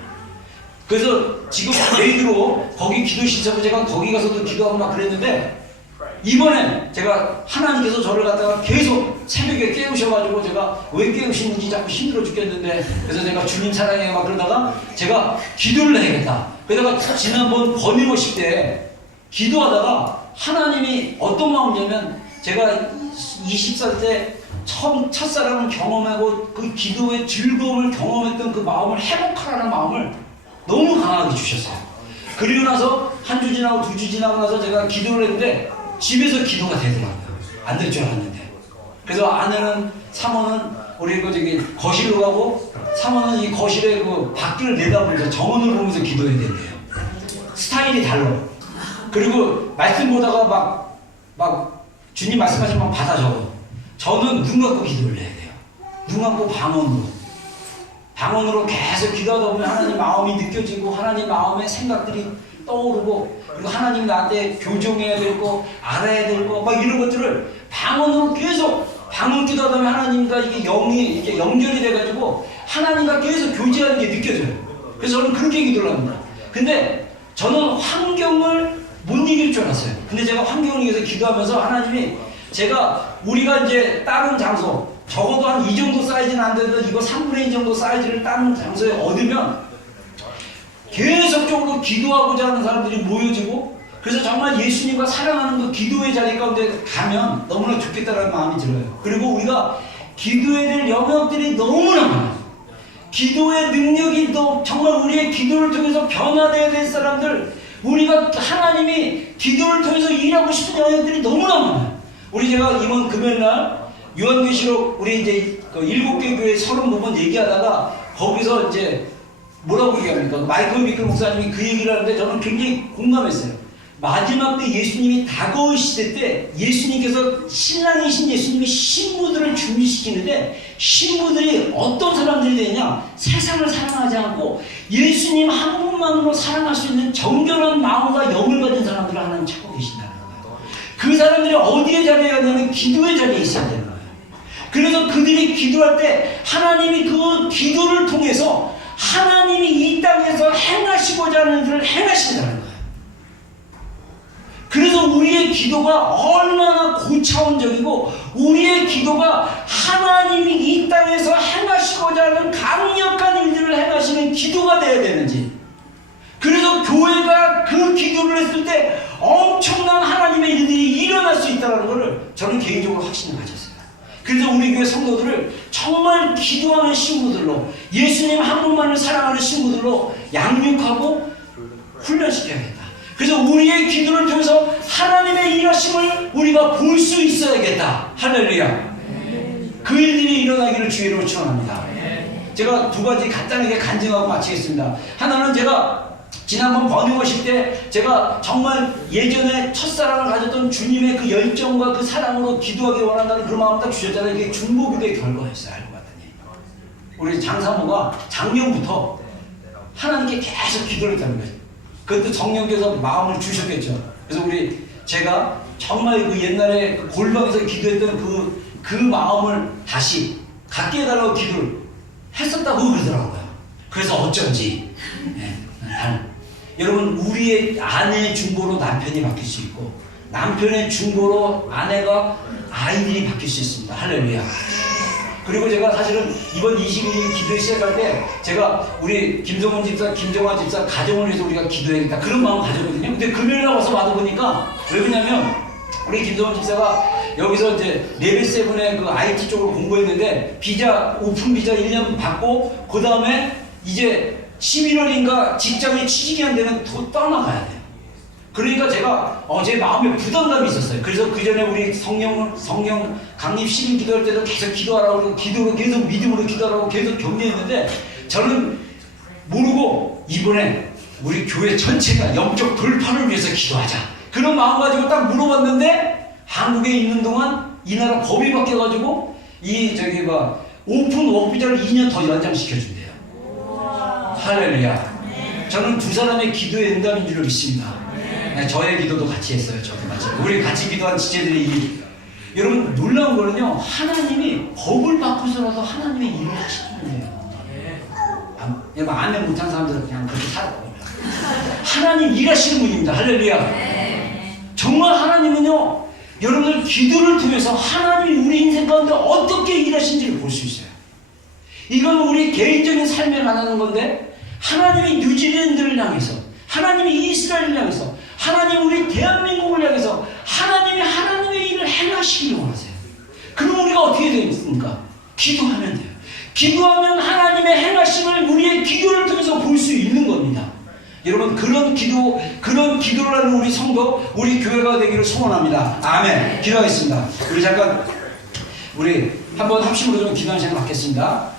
그래서 지금 예의대로 거기 기도 시설로 제가 거기 가서도 기도하고 막 그랬는데 이번에 제가 하나님께서 저를 갖다가 계속 새벽에 깨우셔가지고 제가 왜 깨우시는지 자꾸 힘들어 죽겠는데 그래서 제가 주님 사랑해 막 그러다가 제가 기도를 해야겠다. 그러다가 지난번 버니워십 때 기도하다가 하나님이 어떤 마음이냐면 제가 20살 때 첫사랑을 경험하고 그 기도의 즐거움을 경험했던 그 마음을 회복하라는 마음을 너무 강하게 주셨어요. 그리고 나서 한 주 지나고 두 주 지나고 나서 제가 기도를 했는데 집에서 기도가 되더라고요. 안 될 줄 알았는데. 그래서 아내는 사모는 우리 그 저기 거실로 가고 사모는 이 거실에 그 밖을 내다보면서 정원을 보면서 기도해야 된대요. 스타일이 달라. 그리고 말씀 보다가 막 주님 말씀하시면 막 받아 적어. 저는 눈 감고 기도를 해야 돼요. 눈 감고 방언으로 계속 기도하다 보면 하나님 마음이 느껴지고 하나님 마음의 생각들이 떠오르고 그리고 하나님 나한테 교정해야 될 거 알아야 될 거 막 이런 것들을 방언으로 계속 방언 기도하다 보면 하나님과 이게 영이 이렇게 연결이 돼가지고 하나님과 계속 교제하는 게 느껴져요. 그래서 저는 그렇게 기도를 합니다. 근데 저는 환경을 못 이길 줄 알았어요. 근데 제가 환경을 위해서 기도하면서 하나님이 우리가 이제 다른 장소 적어도 한 이 정도 사이즈는 안 돼도 이거 3분의 2 정도 사이즈를 다른 장소에 얻으면 계속적으로 기도하고자 하는 사람들이 모여지고 그래서 정말 예수님과 사랑하는 그 기도의 자리 가운데 가면 너무나 좋겠다는 마음이 들어요. 그리고 우리가 기도해야 될 영역들이 너무나 많아요. 기도의 능력이 정말 우리의 기도를 통해서 변화되어야 될 사람들 우리가 하나님이 기도를 통해서 일하고 싶은 영역들이 너무나 많아요. 제가 이번 금요일날 요한계시록 우리 이제 그 7개 교회 30부분 얘기하다가 거기서 이제 뭐라고 얘기합니까? 마이클 비클 목사님이 그 얘기를 하는데 저는 굉장히 공감했어요. 마지막 때 예수님이 다가오실 때 예수님께서 신랑이신 예수님이 신부들을 준비시키는데 신부들이 어떤 사람들이 되냐? 세상을 사랑하지 않고 예수님 한 분만으로 사랑할 수 있는 정결한 마음과 영을 가진 사람들을 하나님 찾고 계신다는 거예요. 그 사람들이 어디에 자리에 있냐면 기도의 자리에 있어야 되는 거예요. 그래서 그들이 기도할 때 하나님이 그 기도를 통해서 하나님이 이 땅에서 행하시고자 하는 일을 행하신다는 거예요. 그래서 우리의 기도가 얼마나 고차원적이고 우리의 기도가 하나님이 이 땅에서 행하시고자 하는 강력한 일들을 행하시는 기도가 되어야 되는지 그래서 교회가 그 기도를 했을 때 엄청난 하나님의 일들이 일어날 수 있다는 것을 저는 개인적으로 확신을 가졌습니다. 그래서 우리 교회 성도들을 정말 기도하는 신부들로 예수님 한 분만을 사랑하는 신부들로 양육하고 훈련시켜야겠다. 그래서 우리의 기도를 통해서 하나님의 일하심을 우리가 볼 수 있어야겠다. 할렐루야. 그 일들이 일어나기를 주의로 축원합니다. 제가 두 가지 간단하게 간증하고 마치겠습니다. 하나는 제가 지난번 번영하실 때 제가 정말 예전에 첫사랑을 가졌던 주님의 그 열정과 그 사랑으로 기도하기 원한다는 그런 마음을 딱 주셨잖아요. 이게 중보기도의 결과였어요. 알고 봤더니 우리 장사모가 작년부터 하나님께 계속 기도를 했다는 거예요. 그것도 성령께서 마음을 주셨겠죠. 그래서 제가 정말 그 옛날에 그 골방에서 기도했던 그 마음을 다시 갖게 해달라고 기도를 했었다고 그러더라고요. 그래서 어쩐지 여러분 우리의 아내의 중보로 남편이 바뀔 수 있고 남편의 중보로 아내가 아이들이 바뀔 수 있습니다. 할렐루야. 그리고 제가 사실은 이번 22일 기도 시작할 때 제가 우리 김성원 집사, 김정화 집사 가정을 위해서 우리가 기도해야겠다 그런 마음 가졌거든요. 근데 금요일날 와서 와도 보니까 왜 그러냐면 우리 김성원 집사가 여기서 이제 레벨 7의 그 IT 쪽으로 공부했는데 비자 오픈 비자 1년 받고 그 다음에 이제 11월인가 직장에 취직이 안 되면 또 떠나가야 돼요. 그러니까 제가 제 마음에 부담감이 있었어요. 그래서 그 전에 우리 성령 강림 시민 기도할 때도 계속 기도하라고 기도로 계속 믿음으로 기도하라고 계속 격려했는데 저는 모르고 이번에 우리 교회 전체가 영적 돌파를 위해서 기도하자 그런 마음 가지고 딱 물어봤는데 한국에 있는 동안 이 나라 법이 바뀌어가지고 오픈 워크비자를 2년 더 연장시켜준대요. 할렐루야. 저는 두 사람의 기도의 응답인 줄 믿습니다. 저의 기도도 같이 했어요. 저도 마치 우리 같이 기도한 지체들이 여러분 놀라운 거는요, 하나님이 법을 바꾸서라도 하나님의 일을 하시는 거예요. 아멘 못한 사람들은 그냥 그렇게 살아요. 하나님 일하시는 분입니다. 할렐루야. 정말 하나님은요, 여러분들 기도를 통해서 하나님이 우리 인생 가운데 어떻게 일하신지를 볼 수 있어요. 이건 우리 개인적인 삶에 관한 건데, 하나님이 뉴질랜드를 향해서, 하나님이 이스라엘을 향해서, 하나님 우리 대한민국을 향해서 하나님이 하나님의 일을 행하시기를 원하세요. 그럼 우리가 어떻게 되겠습니까? 기도하면 돼요. 기도하면 하나님의 행하심을 우리의 기도를 통해서 볼 수 있는 겁니다. 여러분 그런 기도를 하는 우리 성도, 우리 교회가 되기를 소원합니다. 아멘. 기도하겠습니다. 우리 잠깐 우리 한번 합심으로 좀 기도하는 시간 갖겠습니다.